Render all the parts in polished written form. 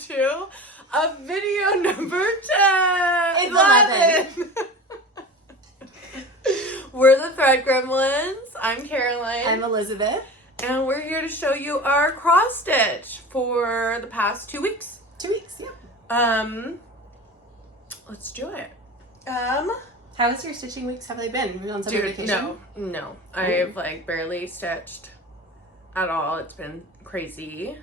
2 of video number 10. It's 11. We're the ThreadGremlins. I'm Caroline. I'm Elizabeth. And we're here to show you our CrossStitch for the past 2 weeks. 2 weeks, yeah. Let's do it. How has your stitching weeks? Have they been? We're on summer vacation? No. I've like barely stitched at all. It's been crazy.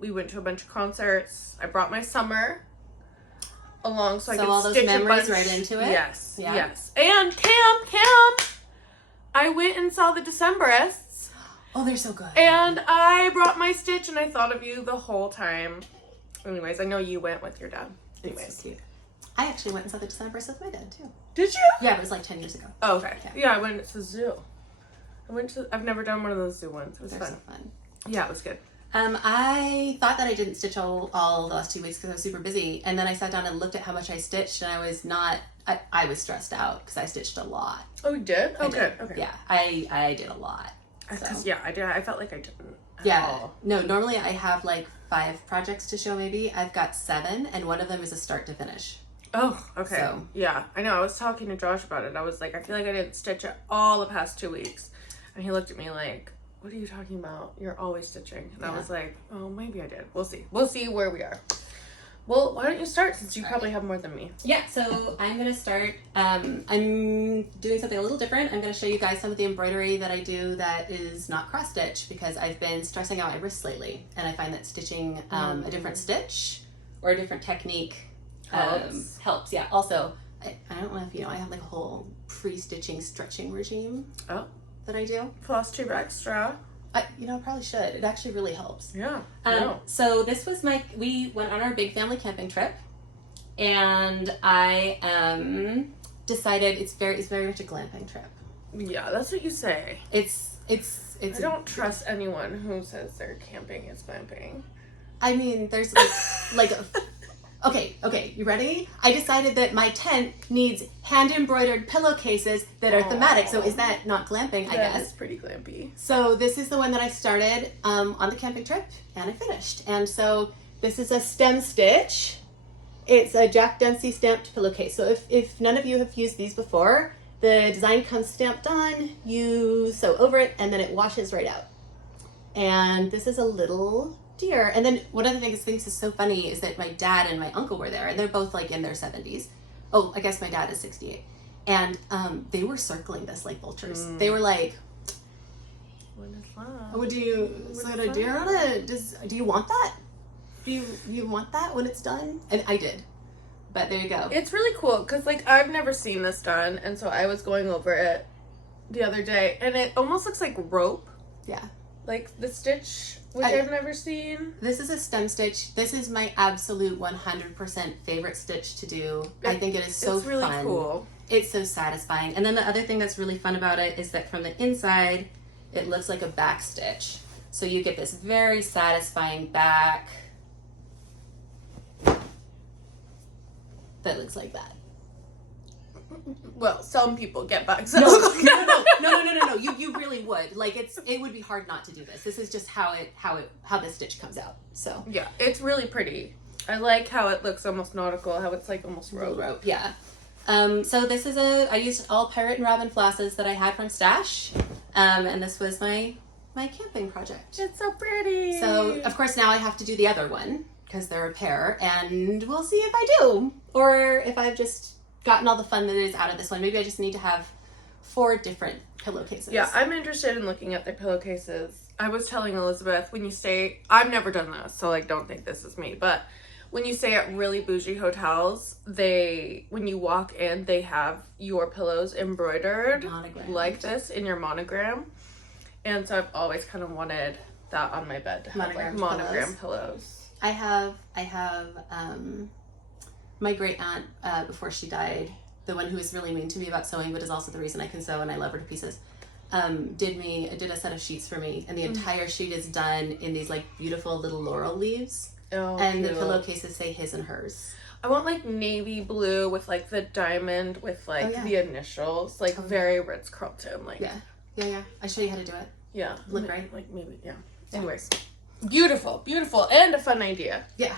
We went to a bunch of concerts. I brought my summer along so I could all those stitch memories a bunch. right into it? Yes, Yeah. yes. And Cam, I went and saw the Decemberists. Oh, they're so good. And I brought my stitch and I thought of you the whole time. Anyways, I know you went with your dad. Anyways. It's so cute. I actually went and saw the Decemberists with my dad too. Did you? Yeah, but it was like 10 years ago. Oh, okay. Yeah, I went to the zoo. I've never done one of those zoo ones. It was They're fun. so fun. Yeah, it was good. I thought that I didn't stitch all the last 2 weeks because I was super busy. And then I sat down and looked at how much I stitched and I was stressed out because I stitched a lot. Oh, you did? I Okay. did. Yeah, I did a lot. So. Yeah, I did. I felt like I didn't. No, normally I have like 5 projects to show maybe. I've got 7 and one of them is a start to finish. Oh, okay. So. Yeah, I know. I was talking to Josh about it. I was like, I feel like I didn't stitch it all the past 2 weeks. And he looked at me like, what are you talking about? You're always stitching. And I was like, oh, maybe I did. We'll see. We'll see where we are. Well, why don't you start since you probably have more than me? Yeah, so I'm going to start. I'm doing something a little different. I'm going to show you guys some of the embroidery that I do that is not cross stitch because I've been stressing out my wrists lately. And I find that stitching a different stitch or a different technique helps. Yeah. Also, I don't know if you know, I have like a whole pre-stitching stretching regime that I do. Flosstube extra. I probably should. It actually really helps. Yeah. So this was we went on our big family camping trip and I decided it's very much a glamping trip. Yeah, that's what you say. It's I don't trust anyone who says their camping is glamping. I mean, there's like Okay, you ready? I decided that my tent needs hand-embroidered pillowcases that are thematic. So is that not glamping, I guess? That is pretty glampy. So this is the one that I started on the camping trip, and I finished. And so this is a stem stitch. It's a Jack Dempsey stamped pillowcase. So if none of you have used these before, the design comes stamped on, you sew over it, and then it washes right out. And this is a little deer. And then one of the things is so funny is that my dad and my uncle were there and they're both like in their 70s. Oh, I guess my dad is 68. And they were circling this like vultures. They were like, what is that? "Oh, do you slide a deer on it? Do you want that? Do you want that when it's done?" And I did. But there you go. It's really cool because like I've never seen this done, and so I was going over it the other day and it almost looks like rope. Yeah. Like the stitch, which I've never seen. This is a stem stitch. This is my absolute 100% favorite stitch to do. I think it is so it's really fun. Cool. It's so satisfying. And then the other thing that's really fun about it is that from the inside, it looks like a back stitch. So you get this very satisfying back that looks like that. Well, some people get backs. No. You really would. Like it would be hard not to do this. This is just how the stitch comes out. So yeah, it's really pretty. I like how it looks almost nautical. How it's like almost rope. Yeah. So this is I used all Pirate+Robin flosses that I had from Stash, and this was my camping project. It's so pretty. So of course now I have to do the other one because they're a pair, and we'll see if I do or if I've just gotten all the fun that is out of this one. Maybe I just need to have 4 different pillowcases. Yeah, I'm interested in looking at their pillowcases. I was telling Elizabeth, when you stay, I've never done this, so like don't think this is me, but when you stay at really bougie hotels, when you walk in, they have your pillows embroidered like this in your monogram. And so I've always kind of wanted that on my bed to have like monogram pillows. I have my great aunt, before she died, the one who was really mean to me about sewing, but is also the reason I can sew and I love her to pieces, did a set of sheets for me, and the entire sheet is done in these like beautiful little laurel leaves. And cute. The pillowcases say his and hers. I want like navy blue with like the diamond with like the initials, like very Ritz Carlton. Like yeah. I show you how to do it. Yeah, look great. Like maybe Anyways, Beautiful, beautiful, and a fun idea. Yeah.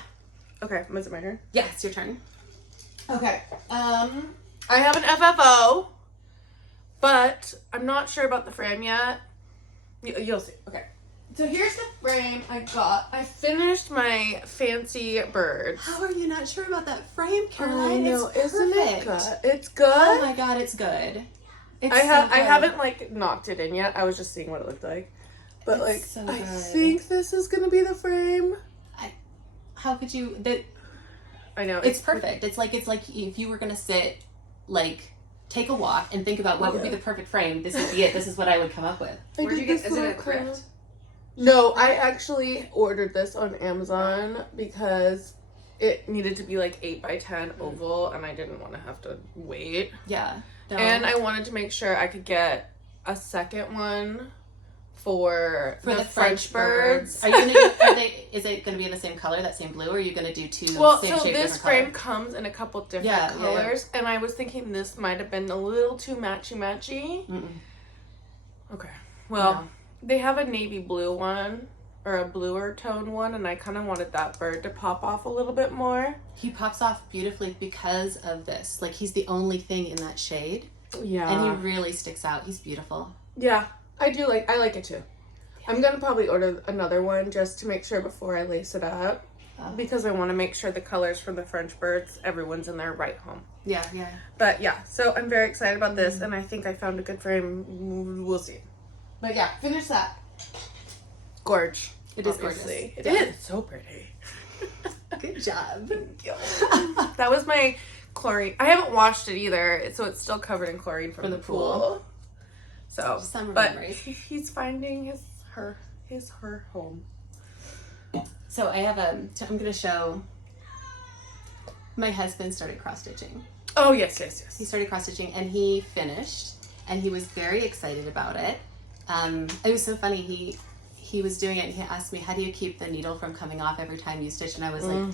Okay, is it my turn? Yeah, it's your turn. Okay. I have an FFO, but I'm not sure about the frame yet. You'll see. Okay. So here's the frame I got. I finished my fancy birds. How are you not sure about that frame, Caroline? I know, it's isn't perfect. it good? It's good. Oh my god, it's good. It's I so good. haven't like knocked it in yet. I was just seeing what it looked like. But It's like so I good. think this is gonna be the frame. How could you I know. it's perfect. It's like if you were gonna sit, like, take a walk and think about what would be the perfect frame, this would be it. This is what I would come up with. Where'd you get? Is it a thrift? No, I actually ordered this on Amazon because it needed to be like 8 by 10 oval, and I didn't want to have to wait. Yeah. No. And I wanted to make sure I could get a second one for the French birds. Are you gonna do, is it gonna be in the same color, that same blue, or are you gonna do two Well, same so shape, this different frame color? comes in a couple different Yeah, colors, and I was thinking this might have been a little too matchy. Mm-mm. Okay. Well, No. they have a navy blue one, or a bluer tone one, and I kind of wanted that bird to pop off a little bit more. He pops off beautifully because of this. Like, he's the only thing in that shade, Yeah. and he really sticks out. He's beautiful. Yeah, I like it too. I'm gonna probably order another one just to make sure before I lace it up, because I want to make sure the colors from the French birds, everyone's in their right home. Yeah, yeah. But yeah, so I'm very excited about this, and I think I found a good frame. We'll see. But yeah, finish that. Gorge. It is obviously. gorgeous. It Yeah. is so pretty. Good job. Thank you. That was my chlorine. I haven't washed it either, so it's still covered in chlorine from the pool. So, Summer but memories. he's finding her home. So I have so I'm gonna show. My husband started cross stitching. Oh yes. He started cross stitching and he finished, and he was very excited about it. It was so funny. He was doing it and he asked me, how do you keep the needle from coming off every time you stitch? And I was like,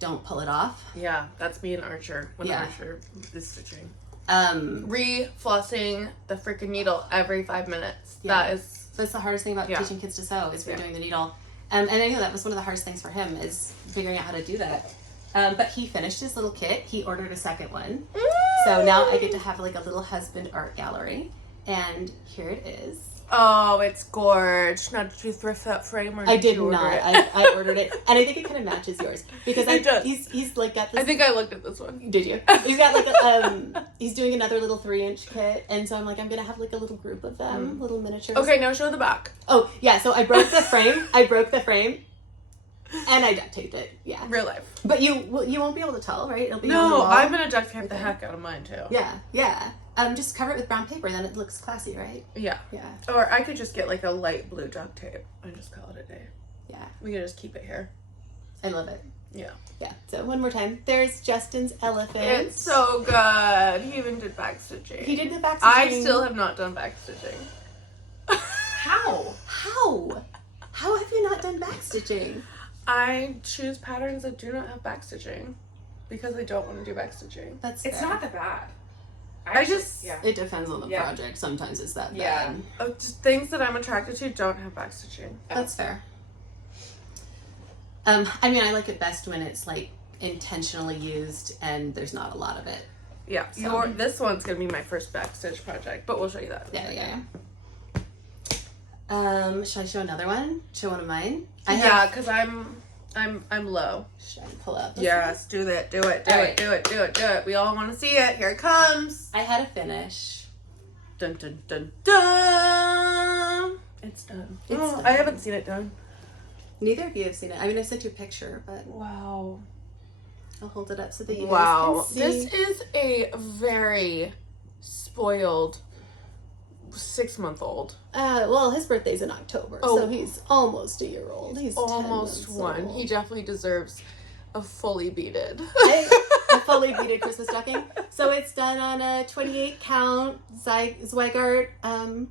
don't pull it off. Yeah, that's me an archer when Yeah. archer is stitching. Flossing The freaking needle every 5 minutes. Yeah. That is That's the hardest thing about teaching kids to sew is redoing the needle. And I know that was one of the hardest things for him, is figuring out how to do that. But he finished his little kit. He ordered a second one. So now I get to have like a little husband art gallery. And here it is. Oh, it's gorge. Now, did you thrift that frame or I did you order not. it? I ordered it. And I think it kind of matches yours. Because It does. he's like got this. I think I looked at this one. Did you? He's got like he's doing another little 3-inch kit. And so I'm like, I'm going to have like a little group of them, little miniatures. Okay, now show the back. Oh, yeah. So I broke the frame. And I duct taped it. Yeah. Real life. But you won't be able to tell, right? It'll be on the No, wall. I'm gonna duct tape the heck out of mine too. Yeah. Just cover it with brown paper, then it looks classy, right? Yeah. Yeah. Or I could just get like a light blue duct tape and just call it a day. Yeah. We could just keep it here. I love it. Yeah. Yeah. So one more time. There's Justin's elephant. It's so good. He even did back stitching. He did the back I stitching. still have not done back stitching. How? How have you not done back stitching? I choose patterns that do not have back stitching because I don't want to do back stitching. That's It's fair. not that bad. Yeah. It depends on the Yeah. project. Sometimes it's that Yeah. bad. Just things that I'm attracted to don't have back stitching. That's fair. I mean, I like it best when it's like intentionally used and there's not a lot of it. Yeah. So- This one's gonna be my first back stitch project, but we'll show you that. in a Yeah. second. Shall I show another one? Show one of mine? Yeah, because I'm low. Should I pull up? this Yes, do that. Do it. Do All it. right. Do it. Do it. Do it. We all want to see it. Here it comes. one? I had a finish. Dun dun dun dun. It's done. It's done. I haven't seen it done. Neither of you have seen it. I mean, I sent you a picture, but Wow. I'll hold it up so that you Wow. guys can see. This is a very spoiled 6-month-old. Well, his birthday's in October, Oh. so he's almost a year old. He's 10 Almost months one. old. He definitely deserves a fully beaded. A fully beaded Christmas stocking. So it's done on a 28 count Zweigart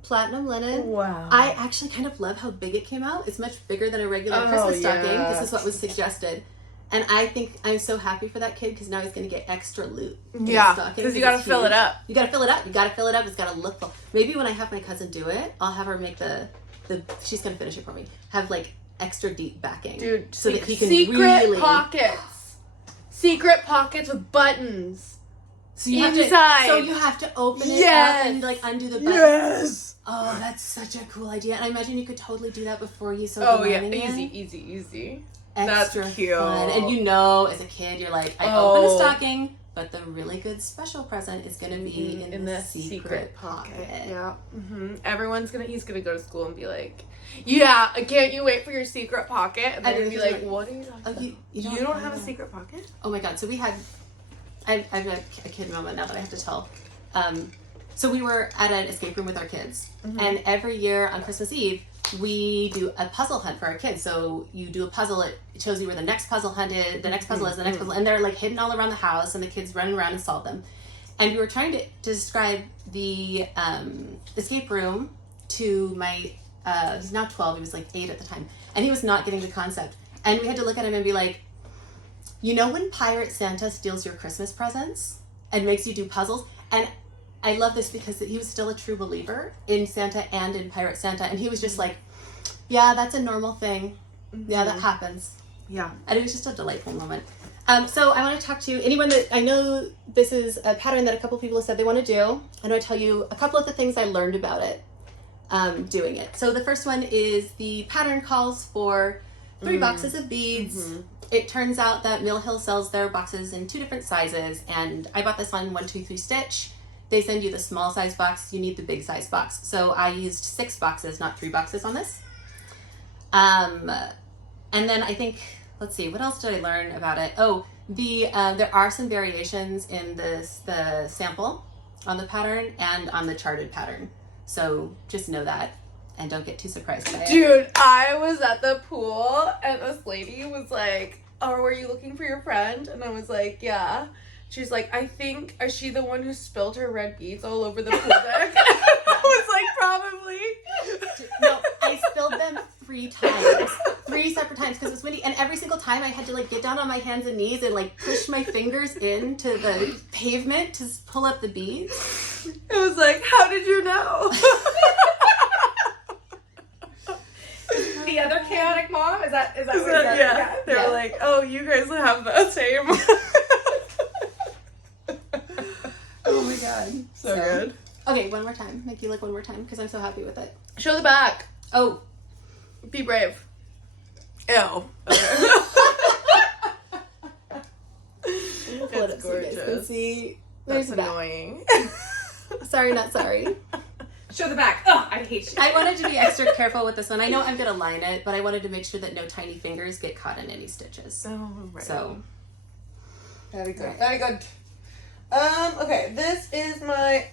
platinum linen. Wow. I actually kind of love how big it came out. It's much bigger than a regular Oh, Christmas stocking. yeah. This is what was suggested. And I think I'm so happy for that kid because now he's going to get extra loot. in his Yeah, stocking because you got to it's fill it huge. up. You got to fill it up. You got to fill it up. It's got to look full. Maybe when I have my cousin do it, I'll have her make the she's going to finish it for me. Have like extra deep backing. Dude, so that you can secret really... pockets. Secret pockets with buttons. So you Inside. So you have to open it Yes. up and like undo the button. Yes. Oh, that's such a cool idea. And I imagine you could totally do that before you sew Oh the yeah, lining in. easy. Extra That's cute. fun. And you know, as a kid, you're like, I open a stocking, but the really good special present is going to be in the secret pocket. Yeah. He's gonna go to school and be like, yeah, can't you wait for your secret pocket? And they're gonna be like, what are you talking about? You don't have a secret pocket? Oh my god, so we had, I've got a kid moment now that I have to tell. So we were at an escape room with our kids, and every year on Christmas Eve, we do a puzzle hunt for our kids. So you do a puzzle, it shows you where the next puzzle hunt is, the next puzzle is, the next puzzle, and they're like hidden all around the house, and the kids run around and solve them. And we were trying to describe the escape room to my, he's now 12, he was like 8 at the time, and he was not getting the concept. And we had to look at him and be like, you know when Pirate Santa steals your Christmas presents and makes you do puzzles? And I love this because he was still a true believer in Santa and in Pirate Santa. And he was just like, yeah, that's a normal thing. Yeah, that happens. Yeah. And it was just a delightful moment. So I want to talk to anyone that, I know this is a pattern that a couple people have said they want to do. And I want to tell you a couple of the things I learned about it, doing it. So the first one is the pattern calls for 3 boxes of beads. It turns out that Mill Hill sells their boxes in 2 different sizes. And I bought this on 1-2-3 Stitch. They send you the small size box, you need the big size box. So I used 6 boxes, not 3 boxes on this. And then I think, let's see, what else did I learn about it? Oh, there are some variations in the sample on the pattern and on the charted pattern. So just know that and don't get too surprised by it. Dude, I was at the pool and this lady was like, oh, were you looking for your friend? And I was like, yeah. She's like, I think, is she the one who spilled her red beads all over the pool deck? I was like, probably. No, I spilled them 3 times. 3 separate times because it was windy. And every single time I had to like get down on my hands and knees and like push my fingers into the pavement to pull up the beads. It was like, how did you know? The other chaotic mom? Is that what you said? Yeah. They were like, oh, you guys have the same. Oh my god. So good. Okay, one more time. Make you look one more time because I'm so happy with it. Show the back. Oh. Be brave. Ew. Okay. We'll pull it up so you guys can see. That's There's the back. annoying. Sorry, not sorry. Show the back. Oh, I hate you. I wanted to be extra careful with this one. I know I'm going to line it, but I wanted to make sure that no tiny fingers get caught in any stitches. Oh, right. So. Very good. Very good. Okay, this is my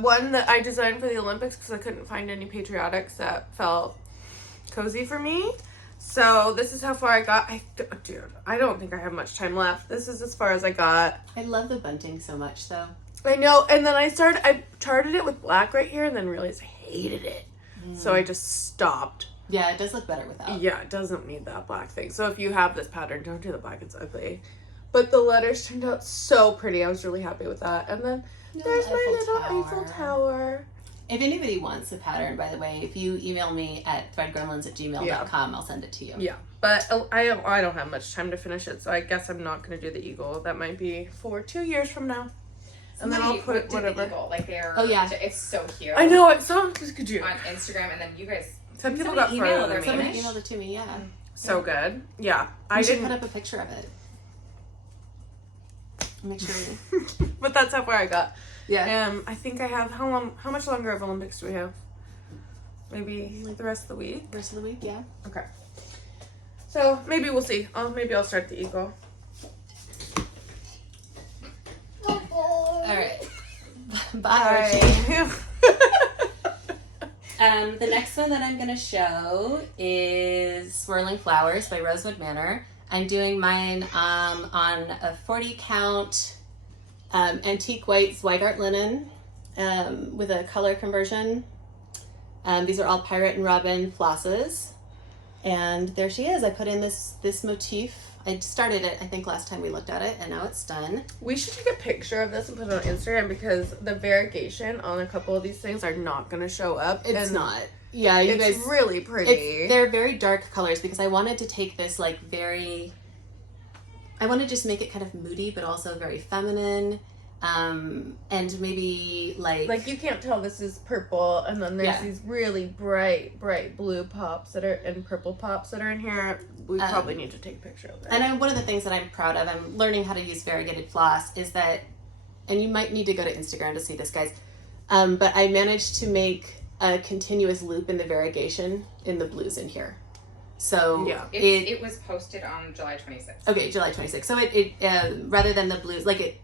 one that I designed for the Olympics because I couldn't find any patriotics that felt cozy for me. So this is how far I got. Dude, I don't think I have much time left. This is as far as I got. I love the bunting so much, though. I know, and then I charted it with black right here and then realized I hated it. So I just stopped. Yeah, it does look better without. Yeah, it doesn't need that black thing. So if you have this pattern, don't do the black, it's ugly. But the letters turned out so pretty. I was really happy with that. And then there's my little Eiffel Tower. If anybody wants a pattern, by the way, if you email me at threadgremlins@gmail.com, I'll send it to you. Yeah, but I don't have much time to finish it, so I guess I'm not going to do the eagle. That might be for 2 years from now. And then I'll put whatever. The eagle, like they're, oh yeah, it's so cute. I know, it sounds could you on Instagram, and then you guys. some people got further than me. Somebody emailed it to me. Yeah, so good. Yeah, I should put up a picture of it. Make sure. But that's how far I got. Yeah. I think I have how much longer of Olympics do we have? Maybe like the rest of the week. Rest of the week, yeah. Okay. So maybe we'll see. Maybe I'll start the eagle. All right. Bye, Archie. The next one that I'm going to show is Swirling Flowers by Rosewood Manor. I'm doing mine on a 40 count antique white Zweigart linen with a color conversion. These are all Pirate+Robin flosses. And there she is. I put in this motif. I started it, I think, last time we looked at it, and now it's done. We should take a picture of this and put it on Instagram because the variegation on a couple of these things are not going to show up. It's not. Yeah, you it's guys, really pretty. they're very dark colors because I wanted to take this like I want to just make it kind of moody, but also very feminine. And maybe like you can't tell this is purple, and then there's these really bright blue pops that are and purple pops that are in here. We probably need to take a picture of that. And one of the things that I'm proud of, I'm learning how to use variegated floss, is that, and you might need to go to Instagram to see this, guys, but I managed to make a continuous loop in the variegation in the blues in here. So yeah, it was posted on July 26th. Okay, July 26th. So it rather than the blues, like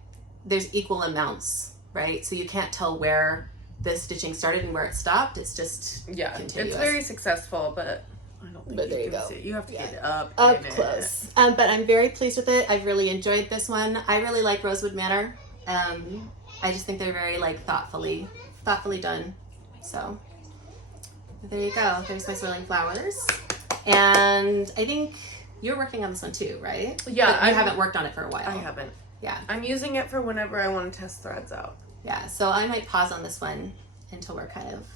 there's equal amounts, right? So you can't tell where the stitching started and where it stopped. It's just continuous. It's very successful, but I don't think there you go. See it. You have to get it up close. But I'm very pleased with it. I've really enjoyed this one. I really like Rosewood Manor. I just think they're very like thoughtfully done. So there you go. There's my swirling flowers. And I think you're working on this one too, right? Yeah. But you haven't worked on it for a while. I haven't. Yeah. I'm using it for whenever I want to test threads out. Yeah, so I might pause on this one until we're kind of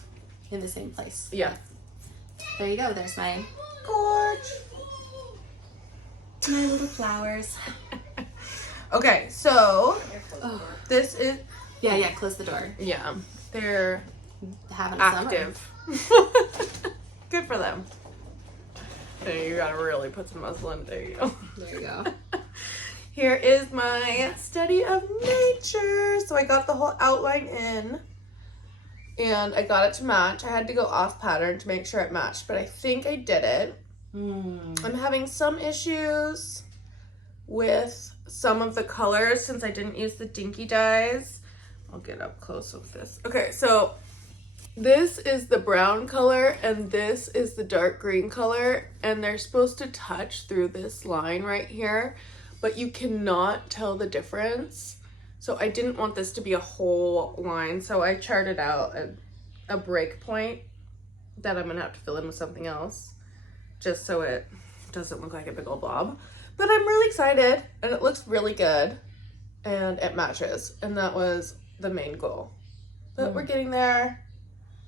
in the same place. Yeah. There you go. There's my gorge. My little flowers. Okay, so this is Yeah, close the door. yeah. They're Having a active. Good for them. There, you gotta really put some muslin. There you go. There you go. Here is my study of nature. So I got the whole outline in and I got it to match. I had to go off pattern to make sure it matched, but I think I did it. I'm having some issues with some of the colors since I didn't use the dinky dyes. I'll get up close with this. Okay, so this is the brown color and this is the dark green color, and they're supposed to touch through this line right here, but you cannot tell the difference. So I didn't want this to be a whole line, so I charted out a break point that I'm gonna have to fill in with something else just so it doesn't look like a big old blob. But I'm really excited and it looks really good and it matches, and that was the main goal. But we're getting there.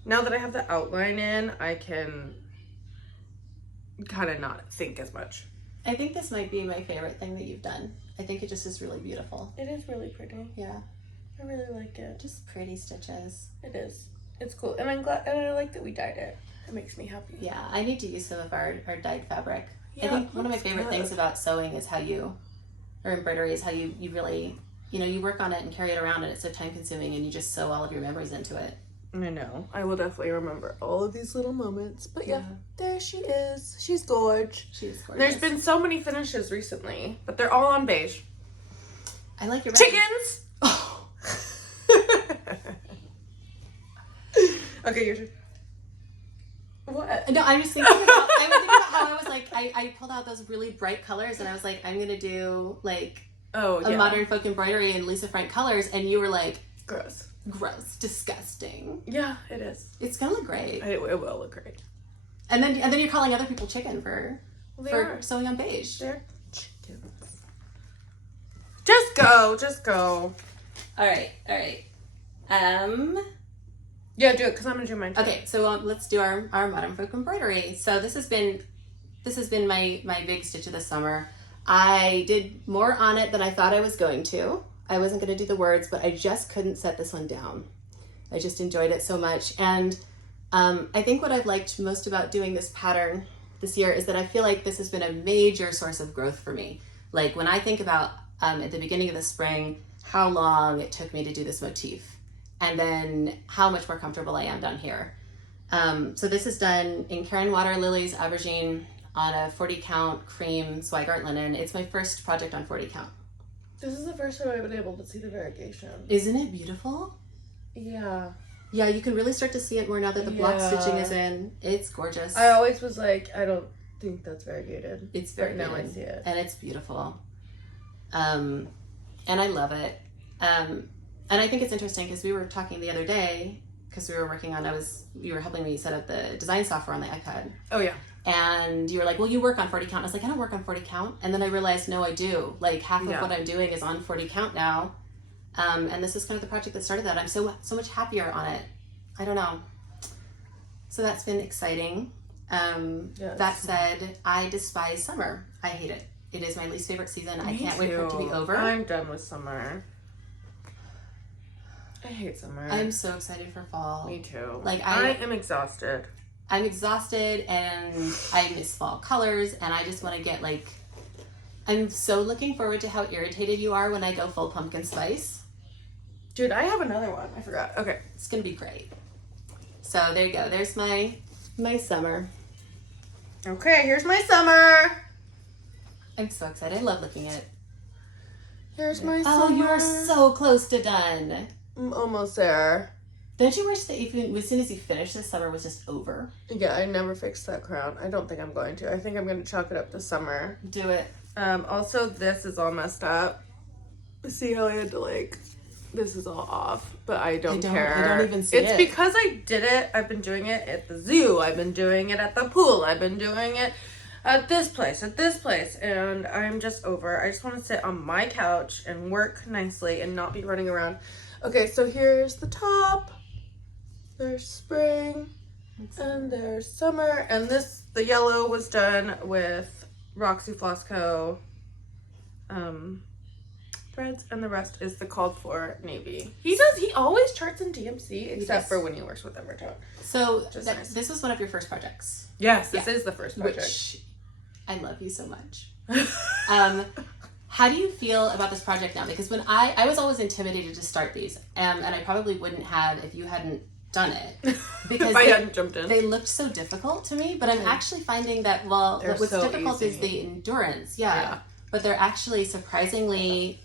Now that I have the outline in, I can kind of not think as much. I think this might be my favorite thing that you've done. I think it just is really beautiful. It is really pretty. Yeah. I really like it. Just pretty stitches. It is. It's cool. And I'm glad, and I like that we dyed it. It makes me happy. Yeah, I need to use some of our dyed fabric. Yeah, I think one of my favorite things about sewing is or embroidery is how you really, you work on it and carry it around and it's so time consuming and you just sew all of your memories into it. I know. I will definitely remember all of these little moments. But yeah, there she is. She's gorge. She's gorgeous. There's been so many finishes recently, but they're all on beige. I like your chickens. Oh. Okay, your turn. What? No, I'm just thinking about, how I was like, I pulled out those really bright colors and I was like, I'm going to do like a modern folk embroidery in Lisa Frank colors. And you were like, gross, disgusting. Yeah, it is. It's going to look great. It will look great. And then you're calling other people chicken for sewing on beige. They're chickens. Just go. All right. Yeah, do it because I'm gonna do mine too. Okay, so let's do our modern folk embroidery. So this has been my big stitch of the summer. I did more on it than I thought I was going to. I wasn't going to do the words, but I just couldn't set this one down. I just enjoyed it so much. And I think what I've liked most about doing this pattern this year is that I feel like this has been a major source of growth for me. Like when I think about at the beginning of the spring, how long it took me to do this motif, and then how much more comfortable I am down here. So this is done in Karen Water Lilies Aubergine on a 40 count cream Zweigart linen. It's my first project on 40 count. This is the first time I've been able to see the variegation. Isn't it beautiful? Yeah. Yeah, you can really start to see it more now that the block stitching is in. It's gorgeous. I always was like, I don't think that's variegated. It's very now I see it. And it's beautiful. And I love it. And I think it's interesting because we were talking the other day, because we were working on, you were helping me set up the design software on the iPad. Oh yeah. And you were like, well, you work on 40 count. I was like, I don't work on 40 count. And then I realized, no, I do. Like half of what I'm doing is on 40 count now. And this is kind of the project that started that. I'm so much happier on it. I don't know. So that's been exciting. Yes. That said, I despise summer. I hate it. It is my least favorite season. I can't wait for it to be over. I'm done with summer. I hate summer. I'm so excited for fall. Me too. Like I am exhausted. I'm exhausted and I miss fall colors and I just want to get like, I'm so looking forward to how irritated you are when I go full pumpkin spice. Dude, I have another one. I forgot. Okay. It's going to be great. So there you go. There's my summer. Okay, here's my summer. I'm so excited. I love looking at it. Here's my Oh, summer. you're so close to done. I'm almost there. Don't you wish that even as soon as you finish this, summer was just over? Yeah, I never fixed that crown. I don't think I'm going to. I think I'm going to chalk it up to summer. Do it. Also, this is all messed up. See how I had to like, this is all off, but I don't care. I don't even see it's it. because I did it. I've been doing it at the zoo. I've been doing it at the pool. I've been doing it at this place, and I'm just over. I just want to sit on my couch and work nicely and not be running around. Okay, so here's the top. There's spring, and there's summer, and the yellow was done with Roxy Floss Co. Threads, and the rest is the called for navy. He always charts in DMC, except for when he works with Evertone. So nice. this was one of your first projects. Yes, this is the first project. Which I love you so much. How do you feel about this project now? Because when I was always intimidated to start these, and I probably wouldn't have if you hadn't done it. Because if I hadn't jumped in. They looked so difficult to me, but I'm actually finding that, well, They're what's so difficult easy. is the endurance, yeah. But they're actually surprisingly,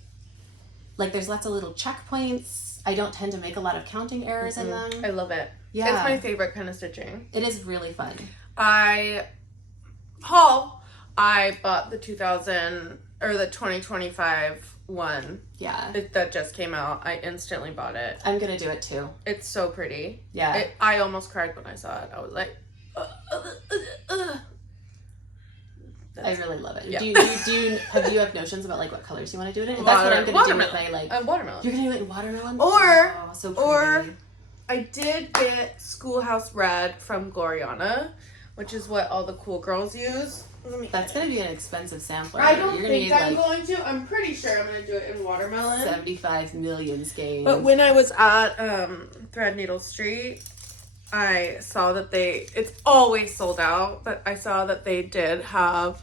like there's lots of little checkpoints. I don't tend to make a lot of counting errors in them. I love it. Yeah. It's my favorite kind of stitching. It is really fun. I bought the 2025 one. Yeah. That just came out. I instantly bought it. I'm gonna do it too. It's so pretty. Yeah. I almost cried when I saw it. I was like, I really love it. Yeah. Do you have notions about like what colors you want to do it in? That's what I'm gonna do with my like watermelon. You're gonna do it in watermelon? Or so pretty. I did get Schoolhouse Red from Gloriana, which is what all the cool girls use. That's gonna be an expensive sampler. I don't You're think gonna I'm need, like, going to. I'm pretty sure I'm going to do it in watermelon. 75 million skeins. But when I was at Threadneedle Street, I saw that it's always sold out, but I saw that they did have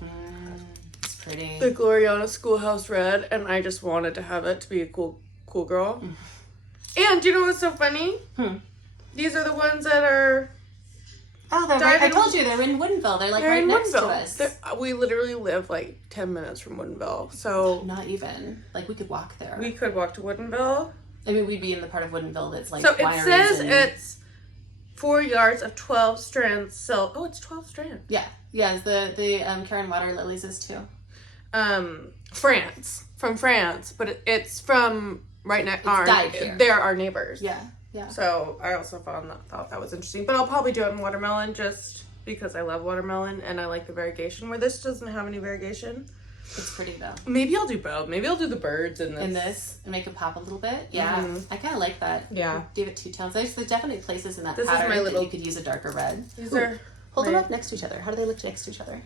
it's pretty. the Gloriana Schoolhouse Red, and I just wanted to have it to be a cool girl. And do you know what's so funny? These are the ones that are... Oh, they're right. I told you, they're in Woodinville. They're like right next to us. We literally live like 10 minutes from Woodinville, so... Not even. Like, we could walk there. We could walk to Woodinville. I mean, we'd be in the part of Woodinville that's like So it wineries says and... it's 4 yards of 12 strands silk. Oh, it's 12 strands. Yeah. Yeah, the Karen Water Lilies is too. France. From France, but it's from right next. Dyed here. They're our neighbors. Yeah. Yeah. So I also thought that was interesting. But I'll probably do it in watermelon just because I love watermelon and I like the variegation, where this doesn't have any variegation. It's pretty though. Maybe I'll do both. Maybe I'll do the birds in this. In this and make it pop a little bit. Yeah. I kind of like that. Yeah. Give it two tones. There's definitely places in that This is pattern my little- that you could use a darker red. These are... Hold them up next to each other. How do they look next to each other?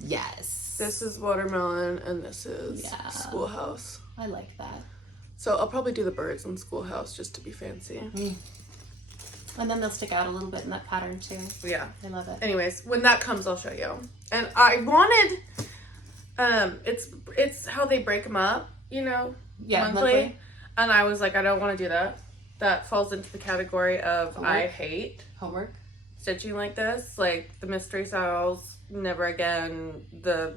Yes. This is watermelon and this is Yeah. Schoolhouse. I like that. So I'll probably do the birds in Schoolhouse just to be fancy. And then they'll stick out a little bit in that pattern too. Yeah. I love it. Anyways, when that comes, I'll show you. And I wanted, it's how they break them up, you know, Yeah, monthly. And I was like, I don't want to do that. That falls into the category of Homework? I hate Homework. stitching like this. Like the mystery styles, never again. The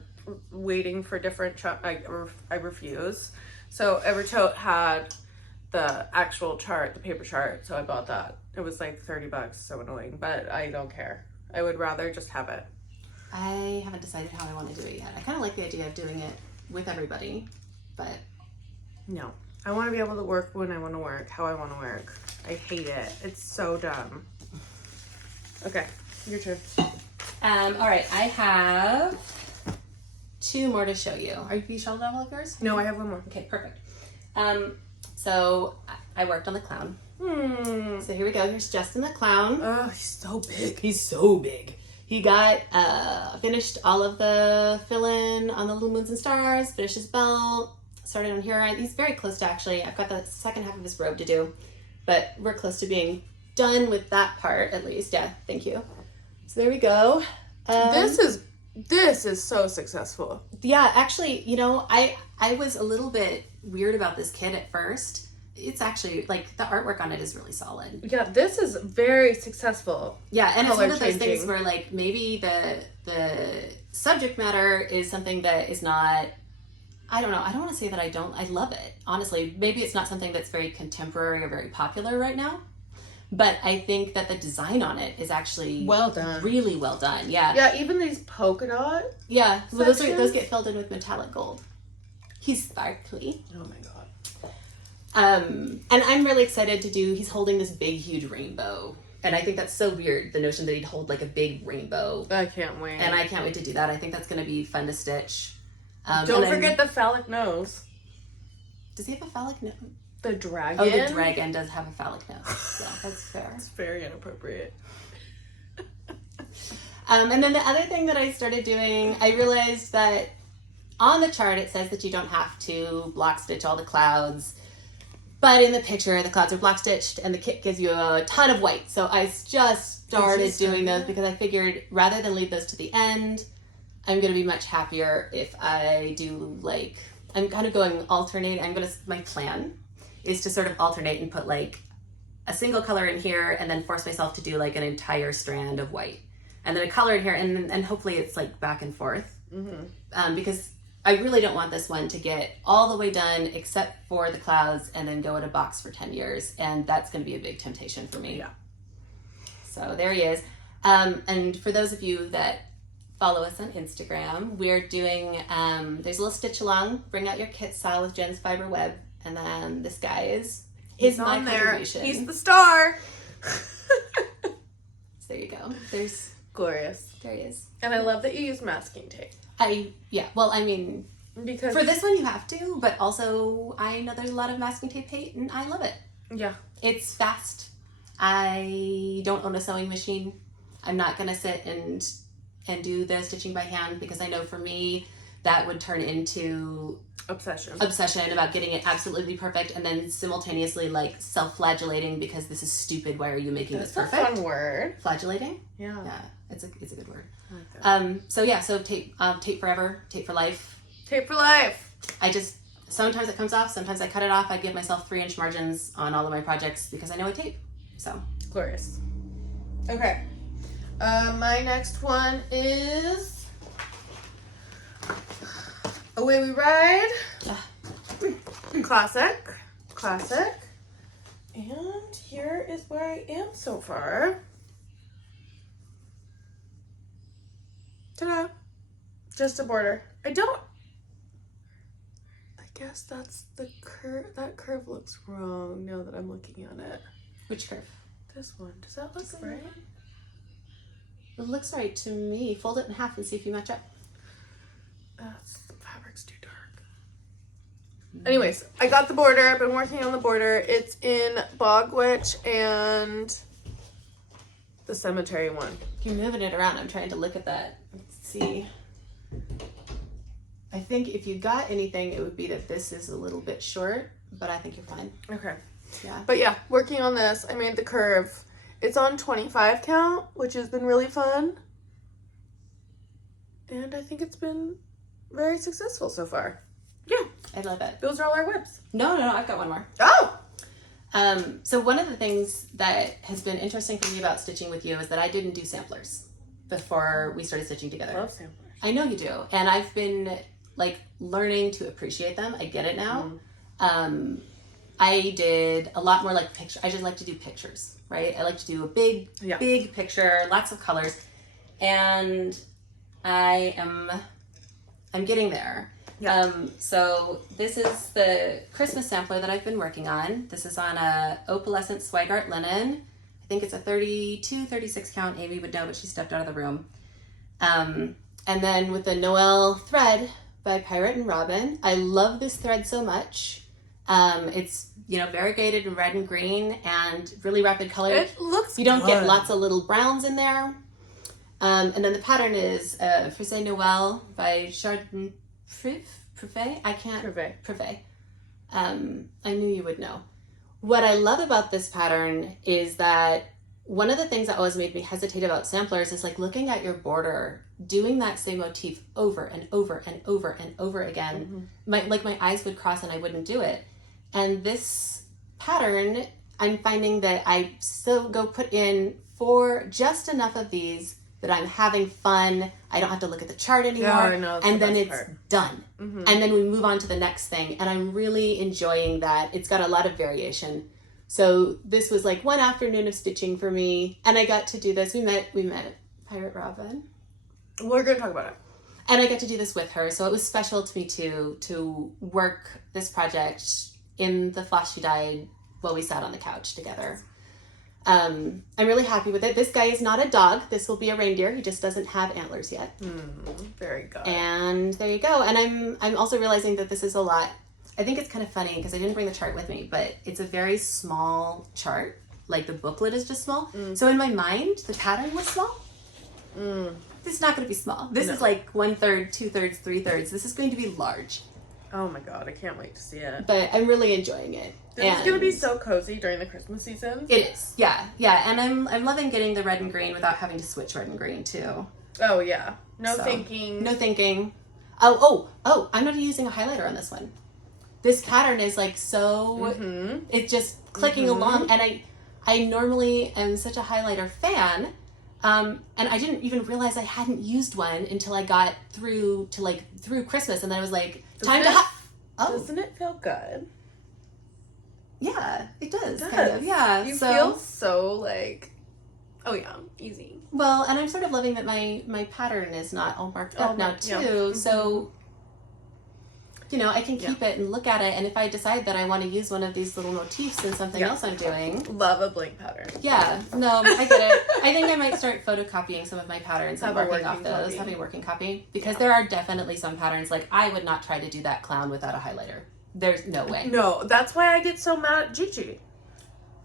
waiting for different, I refuse. So Evertote had the actual chart, the paper chart, so I bought that. It was like $30, so annoying, but I don't care. I would rather just have it. I haven't decided how I want to do it yet. I kind of like the idea of doing it with everybody, but No. I want to be able to work when I want to work, how I want to work. I hate it. It's so dumb. Okay, your turn. all right. I have 2 more to show you. Are you showing all of yours? No, I have one more. Okay, perfect. So I worked on the clown So here we go. Here's Justin the Clown. Oh, he's so big. He's so big. He got finished all of the fill-in on the little moons and stars, finished his belt, started on here. He's very close to actually, I've got the second half of his robe to do, but we're close to being done with that part at least. Yeah, thank you. So there we go. This is so successful. Yeah, actually, you know, I was a little bit weird about this kit at first. It's actually, like, the artwork on it is really solid. Yeah, this is very successful. Yeah, and it's one of those Color things changing. where, like, maybe the subject matter is something that is not, I don't know, I don't want to say that I love it, honestly. Maybe it's not something that's very contemporary or very popular right now, but I think that the design on it is actually Well done. really well done, yeah. Yeah, even these polka dot. Yeah, well, those sections? get filled in with metallic gold. He's sparkly. Oh my god. And I'm really excited to do, he's holding this big, huge rainbow. And I think that's so weird, the notion that he'd hold like a big rainbow. I can't wait. And I can't wait to do that. I think that's going to be fun to stitch. Don't forget the phallic nose. Does he have a phallic nose? The dragon. Oh, the dragon does have a phallic nose. Yeah, that's fair. It's very inappropriate. And then the other thing that I started doing, I realized that on the chart it says that you don't have to block stitch all the clouds. But in the picture, the clouds are block stitched and the kit gives you a ton of white. So I just started doing those because I figured rather than leave those to the end, I'm going to be much happier if I do like, I'm kind of going alternate. My plan is to sort of alternate and put like a single color in here and then force myself to do like an entire strand of white. And then a color in here and hopefully it's like back and forth. Because I really don't want this one to get all the way done except for the clouds and then go in a box for 10 years. And that's going to be a big temptation for me. Yeah. So there he is. And for those of you that follow us on Instagram, we're doing, there's a little stitch along, bring out your kit style with Jen's fiber web. And then this guy is on there. contribution. He's the star. So there you go. Glorious. There he is. And I love that you use masking tape. Well, I mean, Because for this one you have to, but also I know there's a lot of masking tape hate and I love it. Yeah. It's fast. I don't own a sewing machine. I'm not going to sit and do the stitching by hand because I know for me that would turn into obsession about getting it absolutely perfect and then simultaneously like self-flagellating because this is stupid. Why are you making this perfect? That's a fun word. Flagellating? Yeah. Yeah, it's a good word. I like that. So tape forever, tape for life. Tape for life. Sometimes it comes off, sometimes I cut it off. I give myself 3-inch margins on all of my projects because I know I tape. So Glorious. Okay. My next one is Away We Ride. Classic. And here is where I am so far. Ta-da. Just a border. I guess that's the curve. That curve looks wrong now that I'm looking at it. which curve? This one. Does that look right? It looks right to me. Fold it in half and see if you match up. The fabric's too dark. Anyways, I got the border. I've been working on the border. It's in Bog Witch and the cemetery one. You're moving it around. I'm trying to look at that. Let's see. I think if you got anything, it would be that this is a little bit short, but I think you're fine. Okay. Yeah. But yeah, working on this. I made the curve. It's on 25 count, which has been really fun. And I think it's been very successful so far. Yeah. I love it. Those are all our whips. No, I've got one more. Oh! So one of the things that has been interesting for me about stitching with you is that I didn't do samplers before we started stitching together. I love samplers. I know you do. And I've been like learning to appreciate them. I get it now. I did a lot more like picture. I just like to do pictures, right? I like to do a big picture, lots of colors. And I'm getting there. Yeah. So this is the Christmas sampler that I've been working on. This is on a opalescent Zweigart linen. I think it's a 32, 36 count. Amy would know, but she stepped out of the room. And then with the Noel thread by Pirate+Robin. I love this thread so much. It's, you know, variegated in red and green and really rapid color. It looks You don't good. get lots of little browns in there. And then the pattern is Frise Noel by Jardin. Prive? I can't. Prive. I knew you would know. What I love about this pattern is that one of the things that always made me hesitate about samplers is like looking at your border, doing that same motif over and over and over and over again. My eyes would cross and I wouldn't do it. And this pattern, I'm finding that I still go put in for just enough of these that I'm having fun. I don't have to look at the chart anymore. Yeah, I know, and then it's part. done. And then we move on to the next thing. And I'm really enjoying that. It's got a lot of variation. So this was like one afternoon of stitching for me. And I got to do this. We met Pirate+Robin. We're going to talk about it. And I got to do this with her. So it was special to me too, to work this project in the Floss she dyed while we sat on the couch together. I'm really happy with it. This guy is not a dog. This will be a reindeer. He just doesn't have antlers yet. Very good. And there you go. And I'm also realizing that this is a lot. I think it's kind of funny because I didn't bring the chart with me, but it's a very small chart. Like the booklet is just small. So in my mind, the pattern was small. This is not going to be small. This is like 1/3, 2/3, 3/3. This is going to be large. Oh my god, I can't wait to see it. But I'm really enjoying it. This is going to be so cozy during the Christmas season. It is. Yeah. And I'm loving getting the red and green without having to switch red and green too. Oh yeah. No So, thinking. No thinking. Oh, I'm not using a highlighter on this one. This pattern is like so, it's just clicking along. And I normally am such a highlighter fan. And I didn't even realize I hadn't used one until I got through Christmas. And then I was like, Doesn't it feel good? Yeah, it does. It Kind does. of, yeah. You feel so like, oh yeah, easy. Well, and I'm sort of loving that my pattern is not all marked up now too. So, you know, I can keep it and look at it. And if I decide that I want to use one of these little motifs in something else I'm doing. Love a blank pattern. Yeah, no, I get it. I think I might start photocopying some of my patterns and Have a working off working those, copy. having a working copy. Because there are definitely some patterns, like I would not try to do that clown without a highlighter. There's no way. No, that's why I get so mad at Gigi.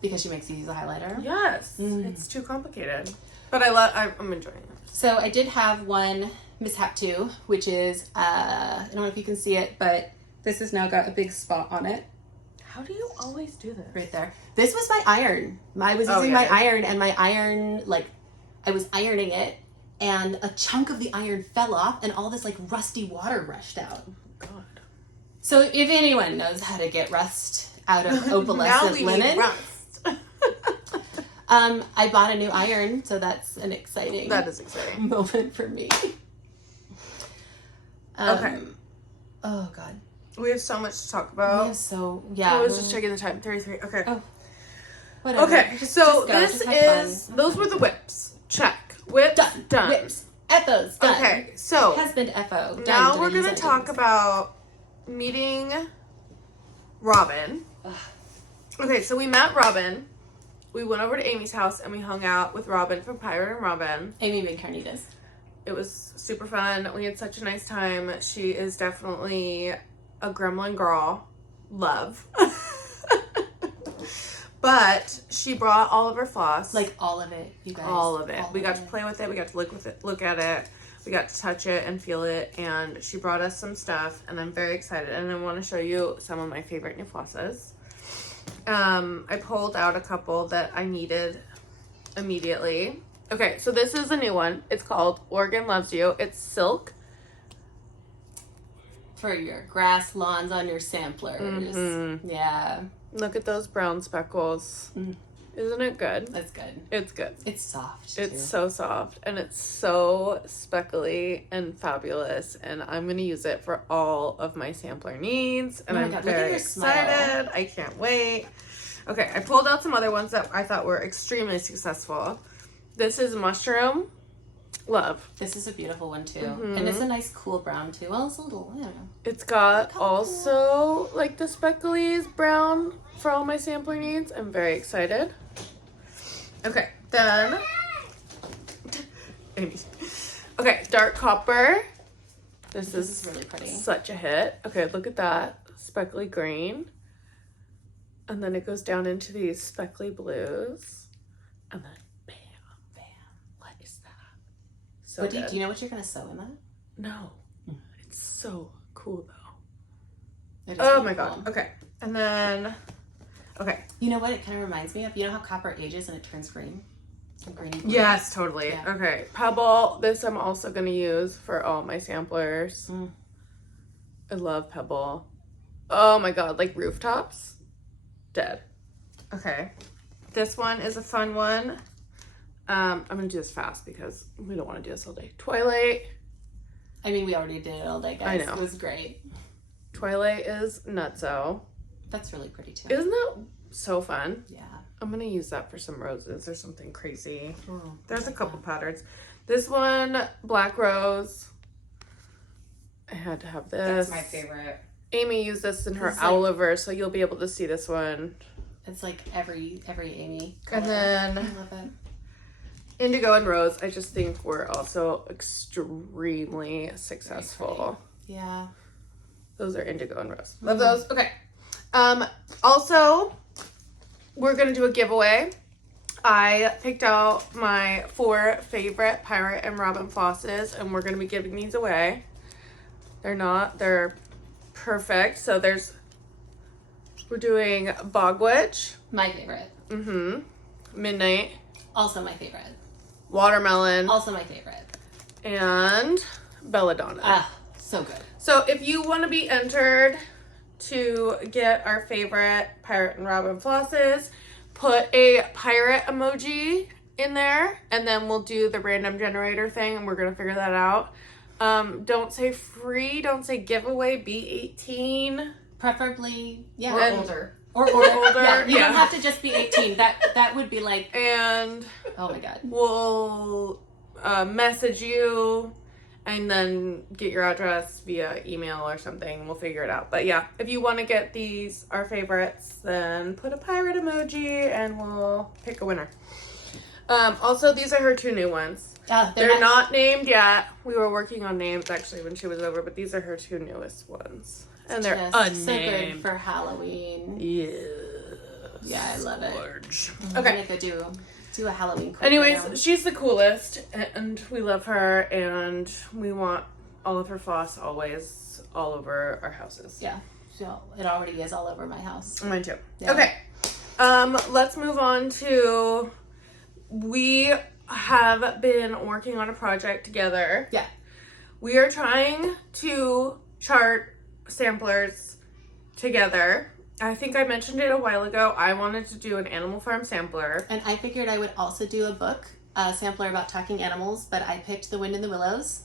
Because she makes you use a highlighter? Yes, it's too complicated. But I'm enjoying it. So I did have one mishap too, which is, I don't know if you can see it, but this has now got a big spot on it. How do you always do this? Right there. This was my iron. I was using my iron, and my iron, like, I was ironing it, and a chunk of the iron fell off, and all this, like, rusty water rushed out. God. So if anyone knows how to get rust out of opalescent linen, rust. I bought a new iron, so that's an exciting That is exciting. moment for me. Okay. Oh, God. We have so much to talk about. Yeah. I was just checking the time. 33. Okay. Oh. Whatever. Okay, Just so go. this Just have is, fun. those were the whips. Check. Whips, done. Whips. FO's done. Okay, so Husband FO. Done. now Did I we're use going it? to talk about meeting Robin. Okay, so we met Robin. We went over to Amy's house and we hung out with Robin from Pirate+Robin. Amy made carnitas. It was super fun. We had such a nice time. She is definitely a gremlin girl. Love. But she brought all of her floss. Like all of it, you guys. All of it. We got to play with it. We got to look at it. We got to touch it and feel it. And she brought us some stuff. And I'm very excited. And I want to show you some of my favorite new flosses. I pulled out a couple that I needed immediately. Okay, so this is a new one. It's called Oregon Loves You. It's silk. For your grass lawns on your samplers. Yeah. Look at those brown speckles. Isn't it good? That's good. It's good. It's soft. It's too. so soft and it's so speckly and fabulous, and I'm gonna use it for all of my sampler needs, and Oh my I'm God, look at very your excited. I can't wait. Okay, I pulled out some other ones that I thought were extremely successful. This is Mushroom Love. This is a beautiful one too. And it's a nice cool brown too. Well, it's a little, I don't know. It's got also like the specklies brown for all my sampler needs. I'm very excited. Okay, then Amy. Okay, dark copper. This is really pretty. Such a hit. Okay, look at that. Speckly green. And then it goes down into these speckly blues. And then bam, bam. What is that? So do you know what you're going to sew in that? No. It's so cool though. It is Oh really my cool. god. Okay. And then, okay. You know what it kind of reminds me of? You know how copper ages and it turns green? Greeny blue? Yes, totally. Yeah. Okay. Pebble. This I'm also going to use for all my samplers. I love Pebble. Oh my god. Like rooftops. Dead. Okay. This one is a fun one. I'm going to do this fast because we don't want to do this all day. Twilight. I mean, we already did it all day, guys. I know. It was great. Twilight is nutso. That's really pretty too. Isn't that so fun? Yeah. I'm gonna use that for some roses or something crazy. Oh, There's a couple patterns. This one, Black Rose. I had to have this. That's my favorite. Amy used this in her It's like- Owliver, so you'll be able to see this one. It's like every Amy color. And then I love it. Indigo and Rose, I just think we're also extremely successful. Yeah. Those are Indigo and Rose. Love those. Okay. Also, we're going to do a giveaway. I picked out my 4 favorite Pirate and Robin flosses, and we're going to be giving these away. They're perfect. So we're doing Bog Witch. My favorite. Midnight. Also my favorite. Watermelon. Also my favorite. And Belladonna. Ah, so good. So if you want to be entered to get our favorite Pirate and Robin flosses, put a pirate emoji in there, and then we'll do the random generator thing, and we're going to figure that out. Don't say free, don't say giveaway, be 18. Preferably, yeah. Or older. Or older. Yeah, you yeah. don't have to just be 18. That would be like, And oh my god. we'll message you and then get your address via email or something. We'll figure it out. But yeah, if you want to get these, our favorites, then put a pirate emoji and we'll pick a winner. Also, these are her 2 new ones. They're not named yet. We were working on names actually when she was over, but these are her 2 newest ones. And they're just so unnamed. good for Halloween. Yeah. Yeah, I love it. Large. I'm Okay. gonna go do a Halloween quick Anyways, now. she's the coolest, and we love her, and we want all of her floss always all over our houses. Yeah. So it already is all over my house. Mine too. Yeah. Okay. Let's move on to, we have been working on a project together. Yeah. We are trying to chart samplers together. I think I mentioned it a while ago. I wanted to do an Animal Farm sampler. And I figured I would also do a book, a sampler about talking animals, but I picked The Wind in the Willows.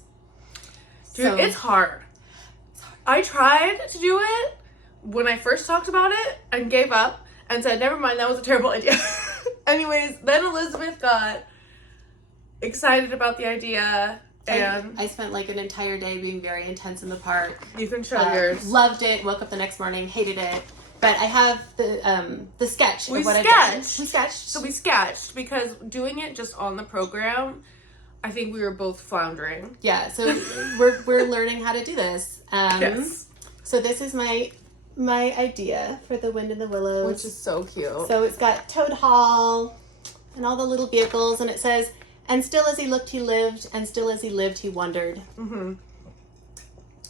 Dude, it's hard. I tried to do it when I first talked about it and gave up and said, never mind, that was a terrible idea. Anyways, then Elizabeth got excited about the idea, and I spent like an entire day being very intense in the park. you can show yours. Loved it. Woke up the next morning, hated it. But I have the sketch We of what I've done. sketched. We sketched. So we sketched because doing it just on the program, I think we were both floundering. Yeah, so we're learning how to do this. Yes. So this is my idea for The Wind in the Willows. Which is so cute. So it's got Toad Hall and all the little vehicles, and it says, "And still as he looked, he lived, and still as he lived, he wondered." Mm-hmm.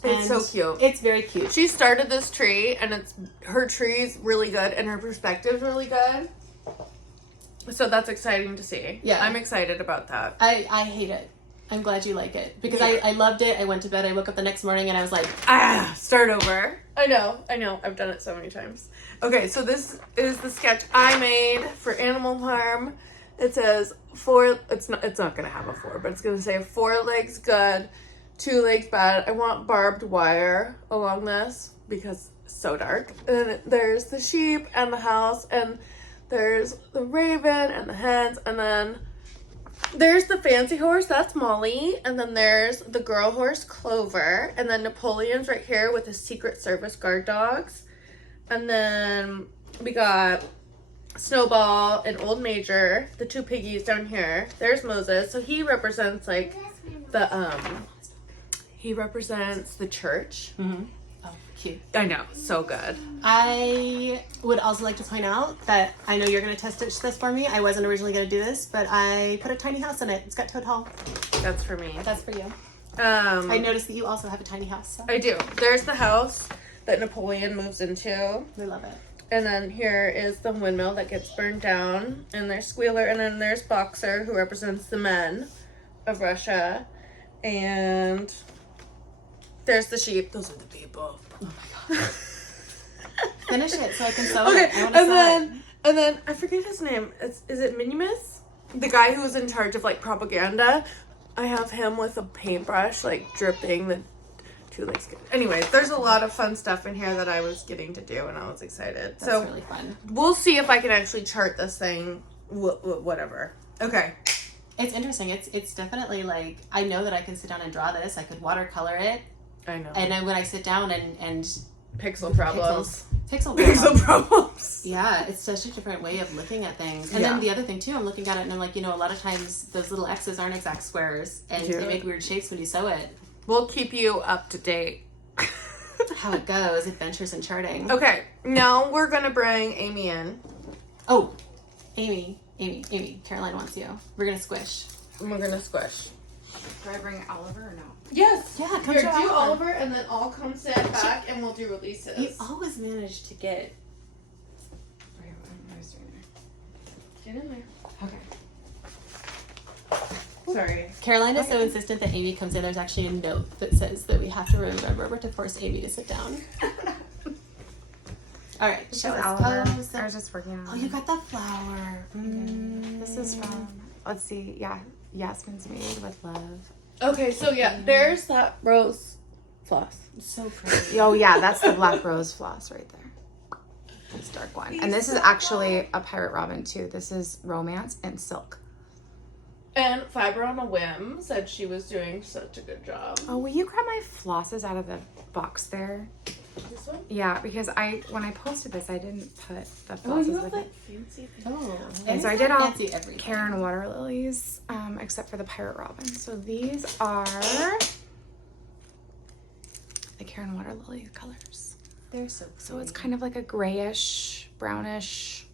It's so cute. It's very cute. She started this tree, and her tree's really good, and her perspective's really good. So that's exciting to see. Yeah. I'm excited about that. I hate it. I'm glad you like it because I loved it. I went to bed. I woke up the next morning and I was like, Start over. I know. I've done it so many times. Okay, so this is the sketch I made for Animal Farm. It says it's not gonna have a 4, but it's gonna say 4 legs good, 2 legs bad. I want barbed wire along this because it's so dark. And there's the sheep and the house, and there's the raven and the hens, and then there's the fancy horse, that's Molly, and then there's the girl horse, Clover, and then Napoleon's right here with his Secret Service guard dogs. And then we got Snowball and Old Major, the 2 piggies down here. There's Moses, so he represents like he represents the church. mm-hmm. Oh, cute. I know, so good. I would also like to point out that I know you're going to test stitch this for me. I wasn't originally going to do this, but I put a tiny house in it. It's got toad hall. That's for me. That's for you. I noticed that you also have a tiny house. So. I do. There's the house that Napoleon moves into. We love it. And then here is the windmill that gets burned down. And there's Squealer. And then there's Boxer, who represents the men of Russia. And there's the sheep. Those are the people. Oh my god. Finish it so I can sew Okay, it. I want to sew it. and then I forget his name. Is it Minimus? The guy who was in charge of like propaganda. I have him with a paintbrush, like dripping the two legs. Anyways, there's a lot of fun stuff in here that I was getting to do, and I was excited. That's so really fun. We'll see if I can actually chart this thing. Whatever. Okay. It's interesting. It's definitely like, I know that I can sit down and draw this. I could watercolor it. I know. And then when I sit down and Pixel problems. Pixel problems. Yeah, it's such a different way of looking at things. And then the other thing too, I'm looking at it and I'm like, you know, a lot of times those little X's aren't exact squares and they make weird shapes when you sew it. We'll keep you up to date. How it goes, adventures in charting. Okay, now we're gonna bring Amy in. Oh, Amy, Caroline wants you. We're gonna squish. We're gonna squish. Do I bring Oliver or no? Yes. Yeah, come Here, to do Oliver. Oliver, and then I'll come sit back, and we'll do releases. You always manage to get. Wait, what am I doing there? Get in there. Okay. Sorry. Caroline is so insistent that Amy comes in. There's actually a note that says that we have to remember to force Amy to sit down. All right, show us. Oliver. Pose. I was just working on. Oh, you got the flower. This is from. Let's see. Yeah, Yasmin's Made with Love. Okay, so yeah, there's that rose floss. So pretty. Oh yeah, that's the black rose floss right there. This dark one, and this is actually a Pirate+Robin too. This is romance and silk. And Fiber on a Whim said she was doing such a good job. Oh, will you grab my flosses out of the box there? This one? Yeah, because when I posted this, I didn't put the flosses Oh, you have with like it. fancy things. Oh, And so I did all fancy everything. Karen water lilies, except for the Pirate+Robin. So these are the Karen water lily colors. They're so pretty. So it's kind of like a grayish, brownish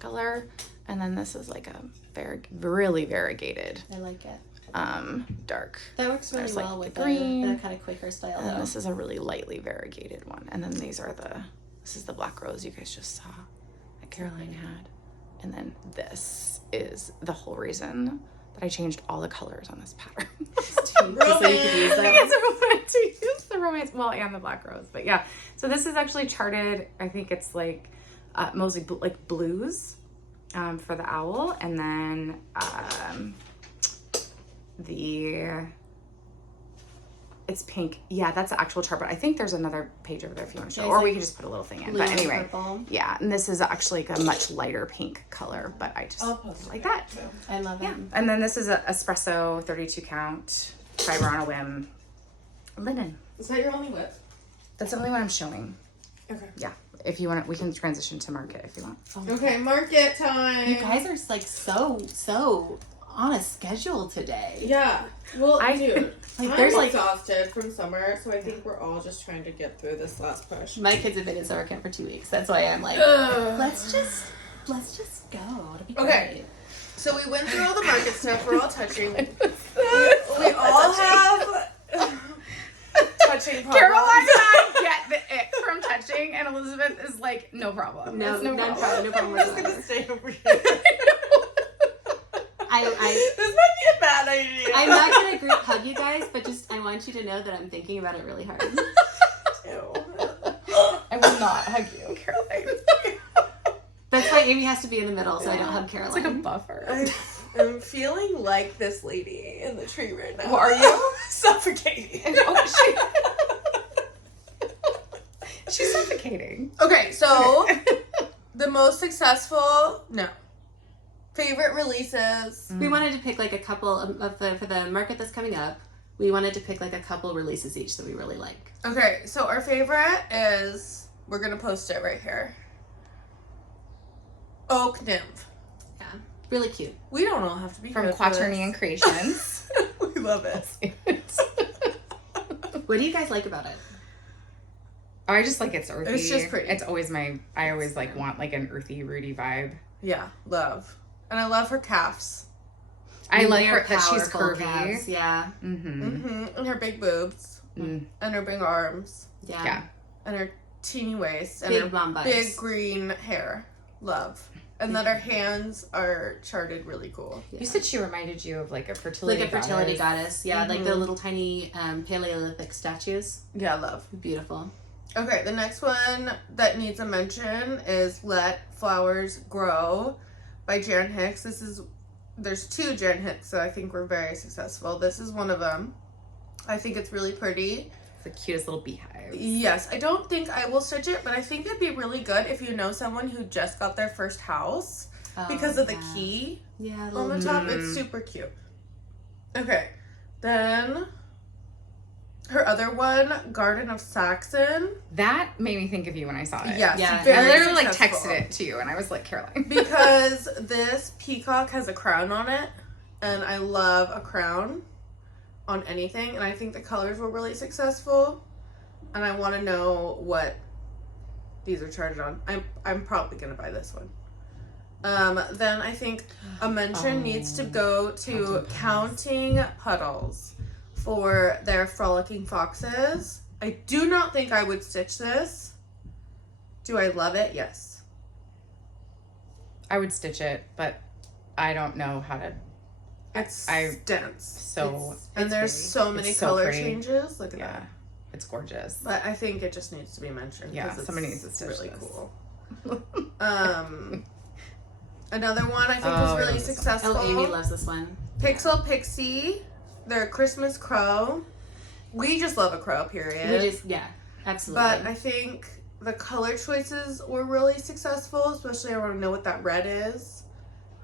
color. And then this is like a really variegated, I like it. dark. That works really There's, well like, with the green. the kind of Quaker style And though. this is a really lightly variegated one. And then this is the black rose you guys just saw that Caroline had. And then this is the whole reason that I changed all the colors on this pattern. So you could use them. It's a moment to use the romance, well, and the black rose. But yeah, so this is actually charted. I think it's like mostly like blues for the owl, and then it's pink. Yeah, that's the actual chart, but I think there's another page over there if you want to show, Yeah, or it's we like could just put a little thing in. blue But and anyway, purple. yeah, and this is actually like a much lighter pink color, but I just I'll post like it that. too. I love Yeah, them. and then this is a espresso 32 count Fiber on a Whim linen. Is that your only width? That's the only one I'm showing. Okay. Yeah, if you want, we can transition to market if you want. Okay, market time. You guys are like so on a schedule today. Yeah. Well, dude, Like, I'm there's, like- exhausted from summer, so I think we're all just trying to get through this last push. My kids have been in summer camp for 2 weeks. That's why I'm like, Ugh. let's just go. It'll be Okay. great. So we went through all the market stuff. We're all touching. we all have touching problems. Caroline and I get the ick from touching, and Elizabeth is like, no problem. No, It's no problem. No problem. I'm just gonna stay over here. This might be a bad idea. I'm not gonna group hug you guys, but just I want you to know that I'm thinking about it really hard. I will not hug you, Caroline. That's why Amy has to be in the middle, so I don't hug It's Caroline. like a buffer. I'm feeling like this lady in the tree right now. Well, are you? Suffocating. She's suffocating. Okay, so the most successful, favorite releases. We wanted to pick like a couple for the market that's coming up. We wanted to pick like a couple releases each that we really like. Okay, so our favorite is, we're gonna post it right here. Oak Nymph. Yeah, really cute. We don't all have to be From good for Quaternion this. Creations. We love it. What do you guys like about it? I just like it's earthy. It's just pretty. It's always I always like want like an earthy, rooty vibe. Yeah, love. And I love her calves. I like They're her that she's powerful curvy. calves, yeah. And her big boobs. And her big arms. Yeah. And her teeny waist. And Big her mom butts. big green hair. Love. And that her hands are charted really cool. You said she reminded you of like a fertility Like a fertility goddess. Yeah, like the Mhm. little tiny Paleolithic statues. Yeah, love. Beautiful. Okay, the next one that needs a mention is Let Flowers Grow by Jan Hicks. There's two Jan Hicks that I think were very successful. This is one of them. I think it's really pretty. It's the cutest little beehive. Yes, I don't think I will stitch it, but I think it'd be really good if you know someone who just got their first house because of the key Yeah, on the top. It's super cute. Okay, then her other one, Garden of Saxon. That made me think of you when I saw it. Yes, Yeah. very I literally like successful. texted it to you and I was like, Caroline. Because this peacock has a crown on it, and I love a crown on anything, and I think the colors were really successful, and I want to know what these are charted on. I'm probably gonna buy this one. Then I think a mention needs to go to Counting Puddles for their Frolicking Foxes. I do not think I would stitch this. Do I love it? Yes. I would stitch it, but I don't know how to. It's I- dense. So And there's pretty. so many It's so color pretty. changes. Look at Yeah, that. it's gorgeous. But I think it just needs to be mentioned. Yeah, 'cause it's somebody needs to stitch really this. cool. Another one I think Oh, I was love really this one. successful. Oh, Amy loves this one. Pixel Pixie, their Christmas crow. We just love a crow, period. We just, yeah, absolutely. But I think the color choices were really successful, especially I want to know what that red is.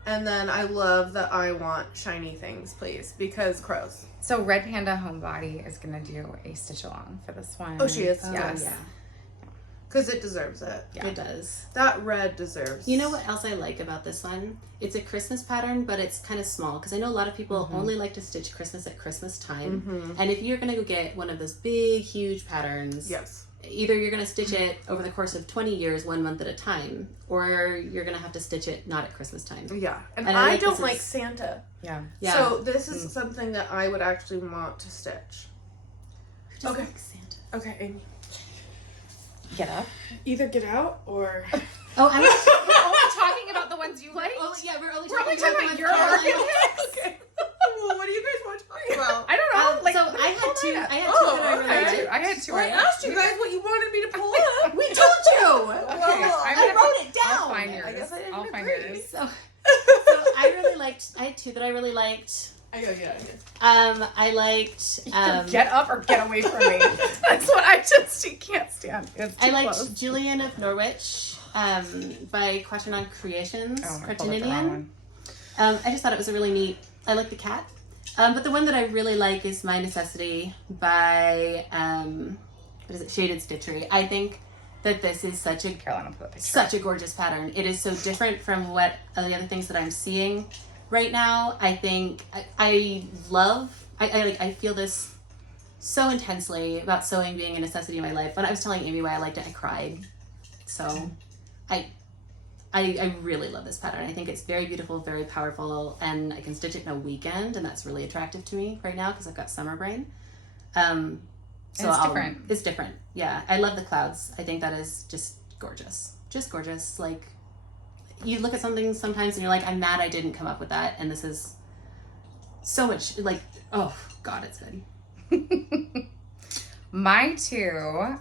And then I love that I want shiny things, please, because crows. So Red Panda Homebody is gonna do a stitch along for this one. Oh, she is? Yes. Yeah, Because it deserves it. Yeah. it does. That red deserves. You know what else I like about this one? It's a Christmas pattern, but it's kind of small because I know a lot of people only like to stitch Christmas at Christmas time. And if you're going to go get one of those big, huge patterns, Yes. either you're going to stitch it over the course of 20 years, 1 month at a time, or you're going to have to stitch it not at Christmas time. Yeah. And And I I like don't this like is- Santa. Yeah. Yeah. So this is something that I would actually want to stitch. Who doesn't Okay. like Santa? Okay, Amy. Get up. Either get out or... Oh, I'm not. We're only talking about the ones you like. Oh, yeah, we're only only talking talking about about the your ones market. Caroline- Okay. Well, what do you guys want to talk about? I don't know. So I had two. I had two Oh, that I really okay. liked. I had two. Well, I asked you guys what you wanted me to pull up. We told you. Okay, I wrote it down. I'll find yours. I guess I didn't I'll find agree. yours. So I really liked. I had two that I really liked. I gotta get out of here. I liked. Get up or get away from me. That's what I just can't stand. It's too I liked close. Julian of Norwich by Quaternon Creations. Oh, I pulled up the wrong Cartinian. one. I just thought it was a really neat. I like the cat. But the one that I really like is My Necessity by what is it? Shaded Stitchery. I think that this is Caroline, I'll put a picture. such a gorgeous pattern. It is so different from what the other things that I'm seeing right now. I think I feel this so intensely about sewing being a necessity in my life. When I was telling Amy why I liked it, I cried. So I really love this pattern. I think it's very beautiful, very powerful, and I can stitch it in a weekend, and that's really attractive to me right now because I've got summer brain. So it's different. It's different. Yeah, I love the clouds. I think that is just gorgeous. Just gorgeous. Like, you look at something sometimes and you're like, I'm mad I didn't come up with that, and this is so much, like, oh, God, it's good. My two,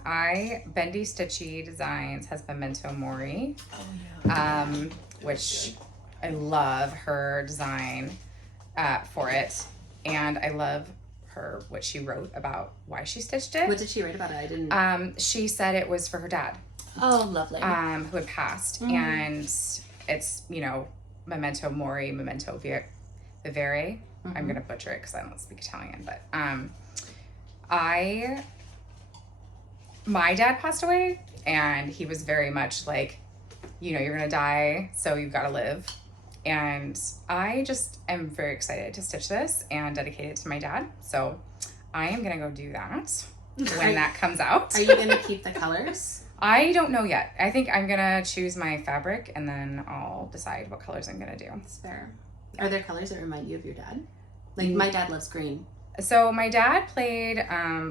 Bendy Stitchy Designs has Memento Mori. Which I love her design for it. And I love what she wrote about why she stitched it. What did she write about it? I didn't. She said it was for her dad, Oh, lovely. who had passed. And it's, Memento Mori, Memento Vivere. I'm going to butcher it because I don't speak Italian, but my dad passed away, and he was very much like, you're gonna die, so you've got to live. And I just am very excited to stitch this and dedicate it to my dad. So I am gonna go do that. when that comes out. Are you going to keep the colors? I don't know yet. I think I'm gonna choose my fabric and then I'll decide what colors I'm gonna do. That's fair. Are there colors that remind you of your dad? Like my dad loves green. So my dad played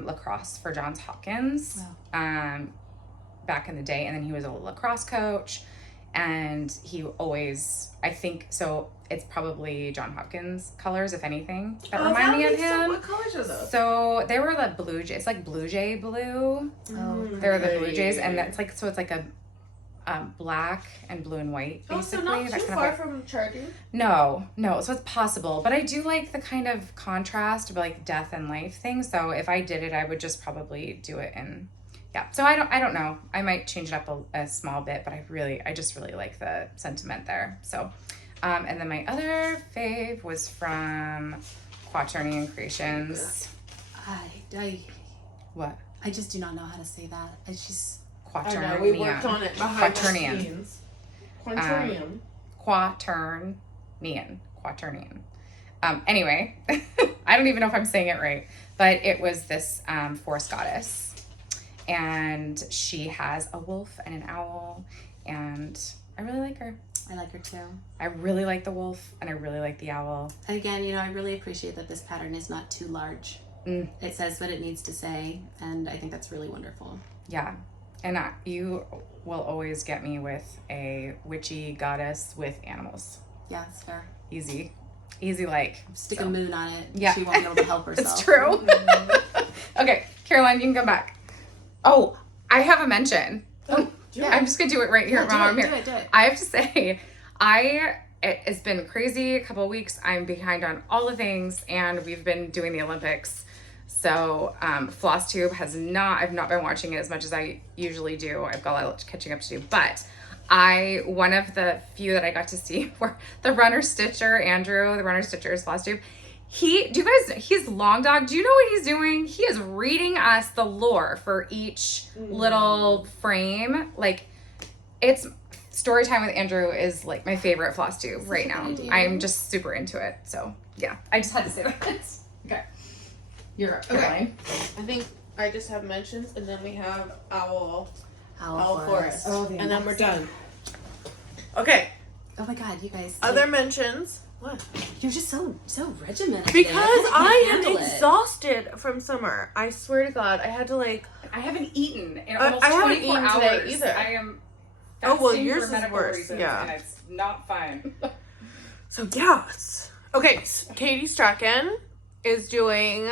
lacrosse for Johns Hopkins back in the day, and then he was a lacrosse coach, and he always, I think, so it's probably Johns Hopkins colors, if anything, that remind me of him. So what colors are those? So they were the blue jay. It's like blue jay blue. Oh, They're the blue jays, and that's like, so it's like a black and blue and white, basically. Oh, so not that too kind far of like, from Jardin? no, so it's possible, but I do like the kind of contrast of like death and life thing. So if I did it, I would just probably do it in, yeah. So I don't know. I might change it up a small bit, but I just really like the sentiment there. So, and then my other fave was from Quaternion Creations. What? I just do not know how to say that. It's just I know, we worked on it behind the Quaternion. scenes. Quaternion. Quaternion. Anyway, I don't even know if I'm saying it right, but it was this forest goddess, and she has a wolf and an owl, and I really like her. I like her too. I really like the wolf, and I really like the owl. And again, I really appreciate that this pattern is not too large. It says what it needs to say, and I think that's really wonderful. Yeah. And you will always get me with a witchy goddess with animals. Yeah, that's fair. Easy like. Stick a moon on it. Yeah. She won't be able to help herself. It's true. Okay, Caroline, you can come back. Oh, I have a mention. I'm just going to do it right here while I'm here. Do it. I have to say, it's been crazy a couple of weeks. I'm behind on all the things, and we've been doing the Olympics. So Floss Tube I've not been watching it as much as I usually do. I've got a lot of catching up to do, but one of the few that I got to see were the runner stitcher, Andrew, the runner stitcher's Floss Tube. He's Long Dog. Do you know what he's doing? He is reading us the lore for each little frame. Like, it's story time with Andrew is like my favorite Floss Tube right now. I'm just super into it. So yeah, I just had to say that. Okay. You're up, Caroline. I think I just have mentions, and then we have Owl Forest. Oh, and then we're done. Okay. Oh my god, you guys. Other mentions. What? You're just so regimented. Because I am handle it. exhausted from summer. I swear to God, I had to I haven't eaten in almost I haven't 24 eaten hours. today either. I am Oh, well, fasting yours for is medical worse, reasons, yeah. and it's not fun. So yes. Okay, Katie Strachan is doing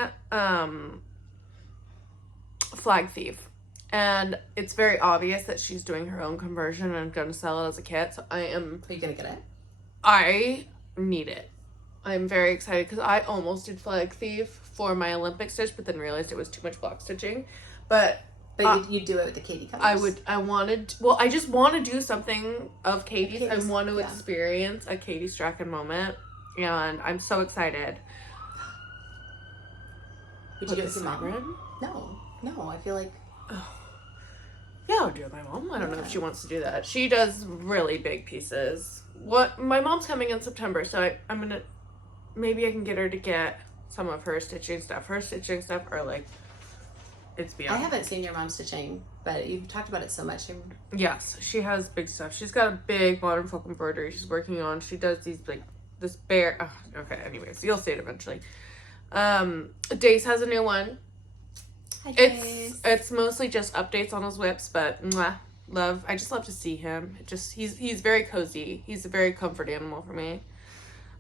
Flag Thief. And it's very obvious that she's doing her own conversion and going to sell it as a kit. So Are you gonna get it? I need it. I'm very excited because I almost did Flag Thief for my Olympic stitch, but then realized it was too much block stitching. But you do it with the Katie colors. I just want to do something of Katie's. I want to yeah. experience a Katie Strachan moment. And I'm so excited. Would you do it with your mom? Red? No, I feel like... Yeah, I'll do it with my mom. I don't know if she wants to do that. She does really big pieces. My mom's coming in September, so I'm gonna... Maybe I can get her to get some of her stitching stuff. Her stitching stuff are like... It's beyond. I haven't seen your mom stitching, but you've talked about it so much. Yes, she has big stuff. She's got a big modern folk embroidery she's working on. She does these like this bear. Oh, okay, anyways, you'll see it eventually. Dace has a new one. Hi, Dace. It's mostly just updates on his whips, but love. I just love to see him. He's very cozy. He's a very comfort animal for me.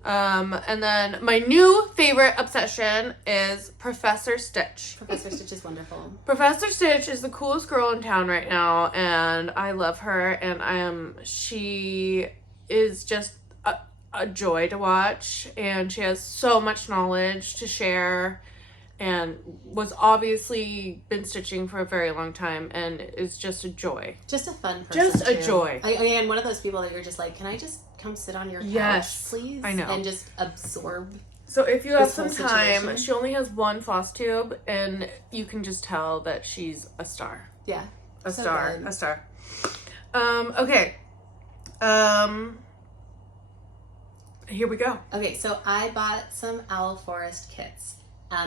And then my new favorite obsession is Professor Stitch. Professor Stitch is wonderful. Professor Stitch is the coolest girl in town right now, and I love her, and she is just a joy to watch, and she has so much knowledge to share, and was obviously been stitching for a very long time, and is just a joy. Just a fun person. Just a too. joy. I am one of those people that you're just like, can I just come sit on your couch, Yes, please? I know. And just absorb. So if you have This whole some time, situation. she only has one floss tube, and you can just tell that she's a star. Yeah. A So star. good. A star. Okay. Here we go. Okay, so I bought some Owl Forest kits.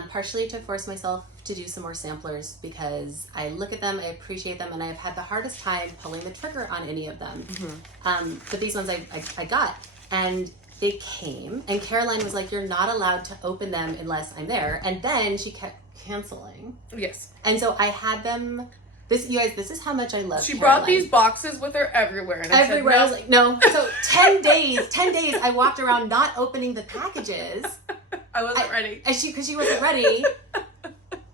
partially to force myself to do some more samplers because I look at them, I appreciate them, and I've had the hardest time pulling the trigger on any of them. But these ones I got, and they came, and Caroline was like, "You're not allowed to open them unless I'm there," and then she kept canceling. Yes. And so I had them. You guys, this is how much I love She Caroline. brought these boxes with her everywhere. And everywhere. I I was like, no. So 10 days I walked around not opening the packages. I wasn't ready. And because she wasn't ready.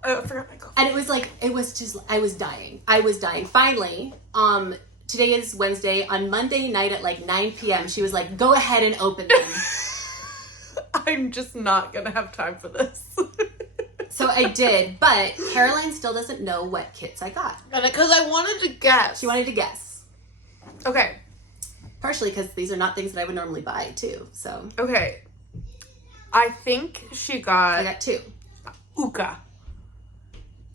I forgot my coffee. And it was like, I was dying. Finally, today is Wednesday. On Monday night at like 9 p.m., she was like, go ahead and open them. I'm just not going to have time for this. So I did, but Caroline still doesn't know what kits I got. Because I wanted to guess. She wanted to guess. Okay. Partially because these are not things that I would normally buy, too. So Okay. I think she got... I got 2. Uka.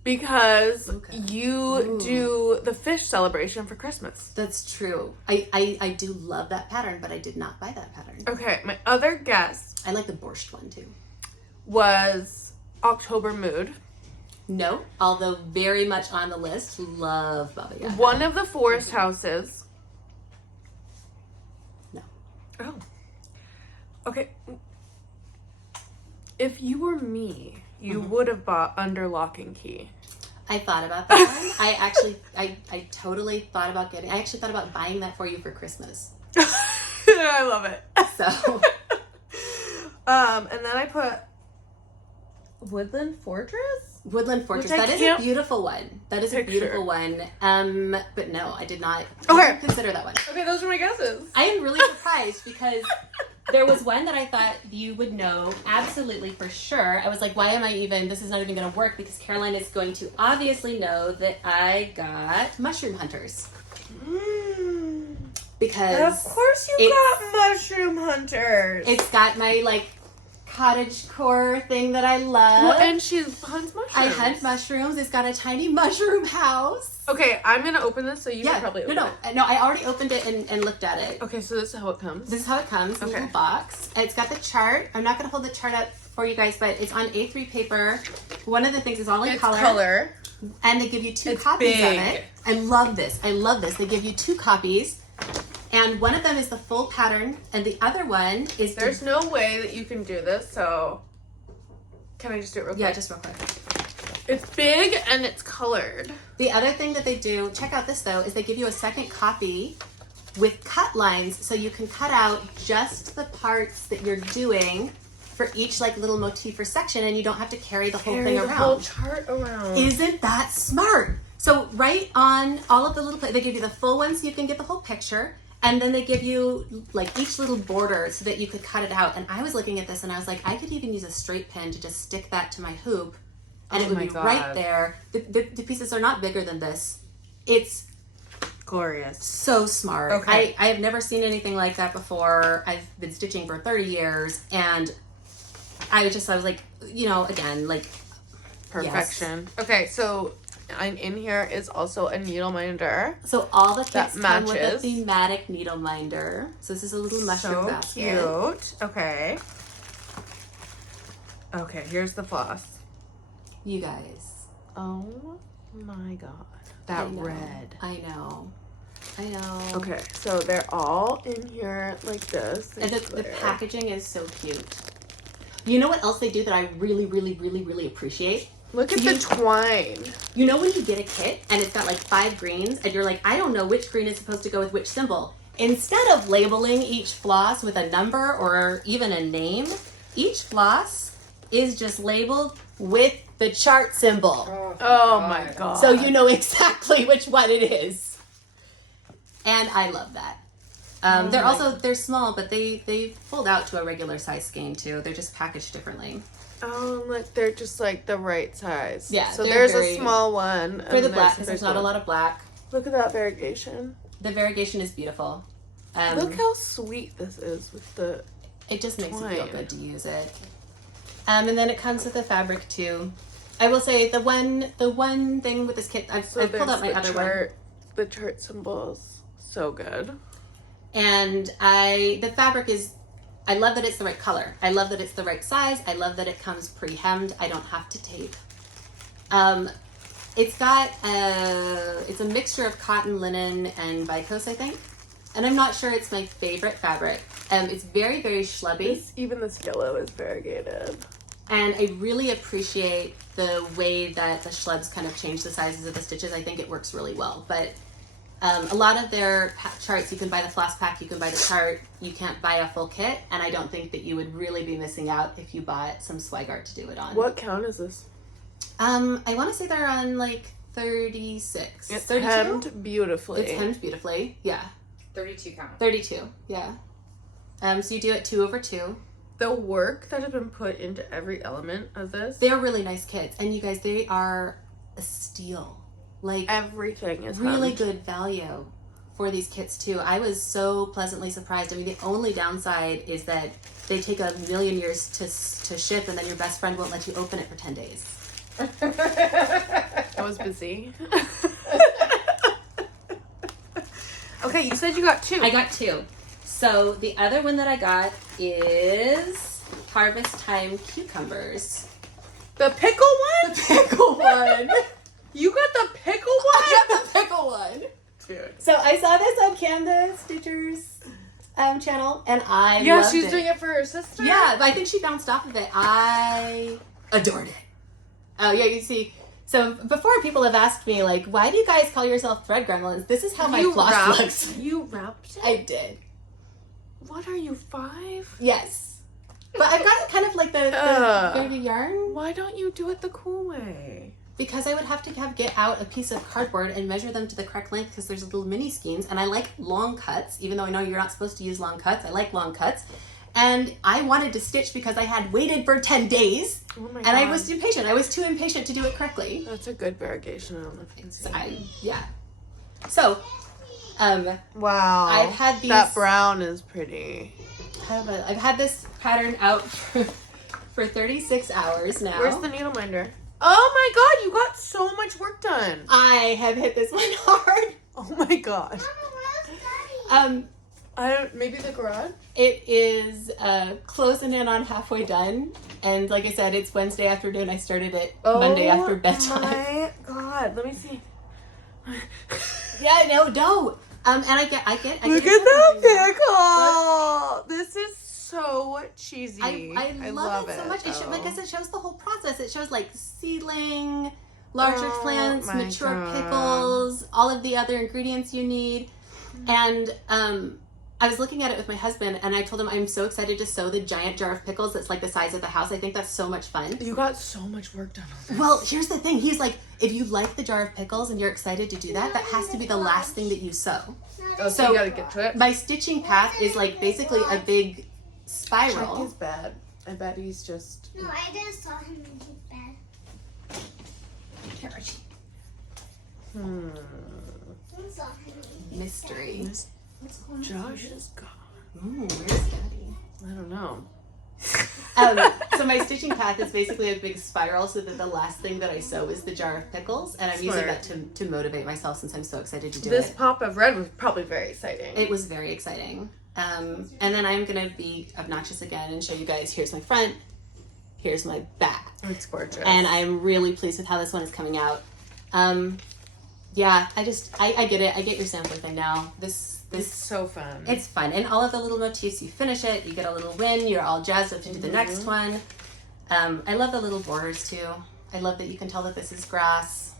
Because Uka. you do the fish celebration for Christmas. That's true. I do love that pattern, but I did not buy that pattern. Okay, my other guess I like the borscht one, too. was October Mood. No, although very much on the list. Love Baba Yaga. One of the forest houses. No. Oh. Okay. If you were me, you would have bought Under Lock and Key. I thought about that one. I totally thought about getting... I actually thought about buying that for you for Christmas. I love it. So... and then I put Woodland Fortress? Woodland Fortress. Which I That is can't a beautiful one. That is a beautiful one. But no, I did not Okay. consider that one. Okay, those are my guesses. I am really surprised because there was one that I thought you would know absolutely for sure. I was like, why am I even... This is not even going to work because Caroline is going to obviously know that I got Mushroom Hunters. Because... Of course you got Mushroom Hunters. It's got my, like, cottage core thing that I love. Well, and she hunts mushrooms. I hunt mushrooms. It's got a tiny mushroom house. Okay, I'm going to open this so you can probably open it. No, I already opened it and looked at it. Okay, so this is how it comes. This is how it comes in a little box. It's got the chart. I'm not going to hold the chart up for you guys, but it's on A3 paper. One of the things is all in color. And they give you 2 copies of it. I love this. They give you 2 copies. And one of them is the full pattern, and the other one is... There's no way that you can do this, so... Can I just do it real quick? Yeah, just real quick. It's big and it's colored. The other thing that they do, check out this though, is they give you a second copy with cut lines so you can cut out just the parts that you're doing for each like little motif or section, and you don't have to carry the whole thing around. The whole chart around. Isn't that smart? So right on all of the little, they give you the full one so you can get the whole picture. And then they give you like each little border so that you could cut it out. And I was looking at this and I was like, I could even use a straight pin to just stick that to my hoop and it would be right there. The pieces are not bigger than this. It's glorious. So smart. Okay. I have never seen anything like that before. I've been stitching for 30 years and I was like, you know, again, like perfection. Yes. Okay, so in here is also a needle minder. So all the kits come with a matches. thematic needle minder. So this is a little mushroom basket. Cute. Okay. Okay, here's the floss. You guys. Oh my god. That red. I know. Okay, so they're all in here like this. And the packaging is so cute. You know what else they do that I really, really, really, really appreciate? Look at the twine. You know when you get a kit and it's got like 5 greens and you're like, I don't know which green is supposed to go with which symbol. Instead of labeling each floss with a number or even a name, each floss is just labeled with the chart symbol. Oh my god. So you know exactly which one it is. And I love that. They're small, but they fold out to a regular size skein too. They're just packaged differently. Oh, look, they're just like the right size. Yeah. So there's a small one. For the black, because there's not a lot of black. Look at that variegation. The variegation is beautiful. Look how sweet this is with the It just makes twine. it feel good to use it. And then it comes with a fabric too. I will say the one thing with this kit, I've pulled out my other one. The chart symbols, so good. And the fabric is I love that it's the right color. I love that it's the right size. I love that it comes pre-hemmed. I don't have to tape. It's got it's a mixture of cotton, linen, and viscose, I think. And I'm not sure it's my favorite fabric. It's very, very schlubby. Even this yellow is variegated. And I really appreciate the way that the schlubs kind of change the sizes of the stitches. I think it works really well. But a lot of their charts, you can buy the floss pack, you can buy the chart, you can't buy a full kit. And I don't think that you would really be missing out if you bought some Zweigart to do it on. What count is this? I want to say they're on like 36. It's 32? hemmed beautifully. It's hemmed beautifully, yeah. 32 count. 32, yeah. So you do it 2 over 2. The work that has been put into every element of this. They're really nice kits. And you guys, they are a steal. Like, Everything is really hemmed. good value for these kits too. I was so pleasantly surprised. I mean, the only downside is that they take a million years to ship, and then your best friend won't let you open it for 10 days. I was busy. Okay, you said you got 2. I got 2. So the other one that I got is Harvest Time Cucumbers. The pickle one? The pickle one. You got the pickle one? I got the pickle one. Dude. So I saw this on Canada Stitchers channel, and I loved she's it. doing it for her sister? Yeah, but I think she bounced off of it. I adored it. Oh, yeah, you see. So before, people have asked me, like, why do you guys call yourself ThreadGremlins? This is how my floss looks. You wrapped it? I did. What are you, 5? Yes. But I've got kind of like the baby yarn. Why don't you do it the cool way? Because I would have to get out a piece of cardboard and measure them to the correct length, because there's little mini skeins, and I like long cuts, even though I know you're not supposed to use long cuts. I like long cuts. And I wanted to stitch because I had waited for 10 days. Oh my And God. I was impatient. I was too impatient to do it correctly. That's a good variegation. I don't know if you can see. Yeah. So, Wow. I've had these. That brown is pretty. I've had this pattern out for 36 hours now. Where's the needle minder? Oh my God, you got so much work done. I have hit this one hard. Oh my God. Maybe the garage? It is closing in on halfway done. And like I said, it's Wednesday afternoon. I started it Monday after bedtime. Oh my God. Let me see. Yeah, no, don't. And I get Look at it. that pickle. This is so cheesy. I love it so much. It like I said, shows the whole process. It shows like seedling, larger plants, my mature God. pickles, all of the other ingredients you need. And I was looking at it with my husband, and I told him I'm so excited to sew the giant jar of pickles that's like the size of the house. I think that's so much fun. You got so much work done on this. Well, here's the thing. He's like, if you like the jar of pickles and you're excited to do that, that has to be the last thing that you sew. Oh, so you gotta get to it? My stitching path is like basically a big Chuck spiral. is bad. I bet he's just... No, I just saw him in his bed. I saw him. Mystery. Josh is gone. Ooh, where's Daddy? I don't know. So my stitching path is basically a big spiral, so that the last thing that I sew is the jar of pickles, and I'm using Smart. that to motivate myself, since I'm so excited to do This it. pop of red was probably very exciting. It was very exciting. And then I'm gonna be obnoxious again and show you guys, here's my front, here's my back. It's gorgeous. And I'm really pleased with how this one is coming out. Yeah, I get it. I get your sampler thing now. It's so fun. It's fun. And all of the little motifs, you finish it, you get a little win, you're all jazzed up to do the next one. I love the little borders too. I love that you can tell that this is grass.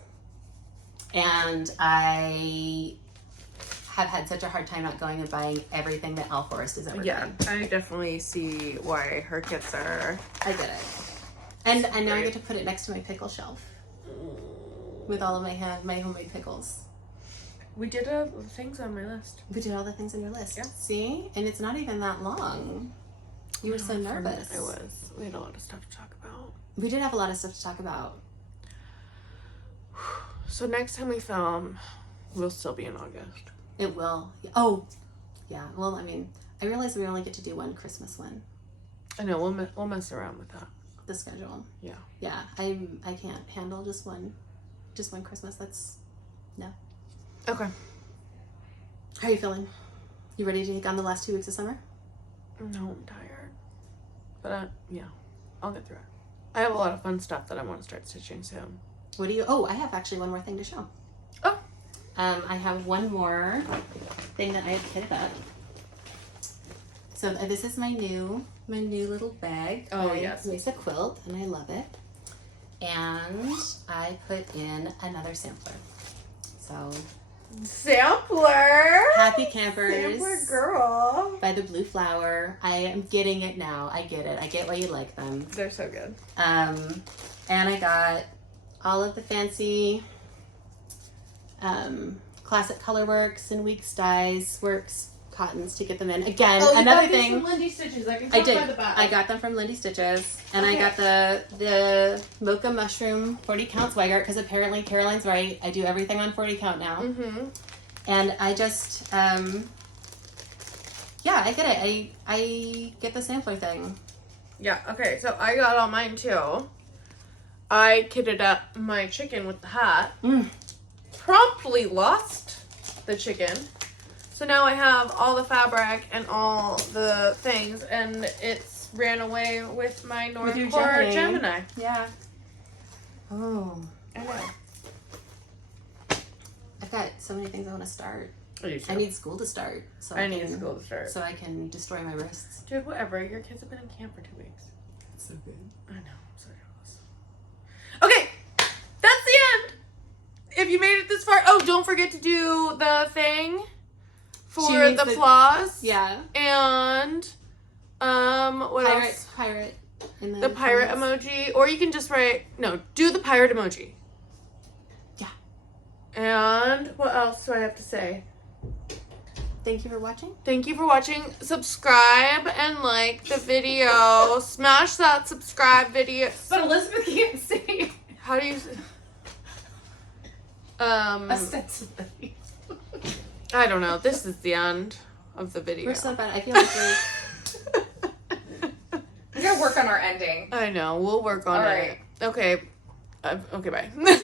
And I have had such a hard time not going and buying everything that Al Forrest is ever doing. I definitely see why her kits are... I get it. And now I get to put it next to my pickle shelf with all of my homemade pickles. We did things on my list. We did all the things on your list. Yeah. See? And it's not even that long. You were so nervous. I was. We had a lot of stuff to talk about. We did have a lot of stuff to talk about. So next time we film, we'll still be in August. It will. Oh, yeah. Well, I mean, I realize we only get to do one Christmas one. I know, we'll mess around with that. The schedule. Yeah. Yeah. I can't handle just one Christmas. That's no. Okay. How are you feeling? You ready to take on the last 2 weeks of summer? No, I'm tired. But yeah, I'll get through it. I have a lot of fun stuff that I want to start stitching soon. What do you? Oh, I have actually one more thing to show. Oh. I have one more thing that I have kitted up. So this is my new little bag. Oh, by yes. Mesa Quilt, and I love it. And I put in another sampler. So Sampler! Happy Campers. Sampler girl. By the Blue Flower. I am getting it now. I get it. I get why you like them. They're so good. And I got all of the fancy classic colorworks and Weeks Dyes Works cottons to get them in. Again, another thing. Lindy Stitches. I can I did. I got them from Lindy Stitches, and I got the mocha mushroom 40 count Zweigart because apparently Caroline's right. I do everything on 40 count now, and I just yeah, I get it. I get the sampler thing. Yeah. Okay. So I got all mine too. I kitted up my chicken with the hat. Promptly lost the chicken. So now I have all the fabric and all the things, and it's ran away with my North your Core Gemini. Gemini. Yeah. Oh, I know. I've got so many things I want to start. I do too. I need school to start. So I need school to start. so I can destroy my wrists. Dude, whatever. Your kids have been in camp for 2 weeks. That's so good. I know. I'm so jealous. Okay. That's the end. If you made it this far. Oh, don't forget to do the thing for She the needs floss. Yeah. And, what else? Pirate. In The pirate comments. emoji. Or you can just write, no, do the pirate emoji. Yeah. And what else do I have to say? Thank you for watching. Thank you for watching. Subscribe and like the video. Smash that subscribe video. But Elizabeth can't see. How do you Ostensibly. I don't know. This is the end of the video. We're so bad. I feel like We gotta work on our ending. I know. We'll work on All it. right. Okay. Okay, bye.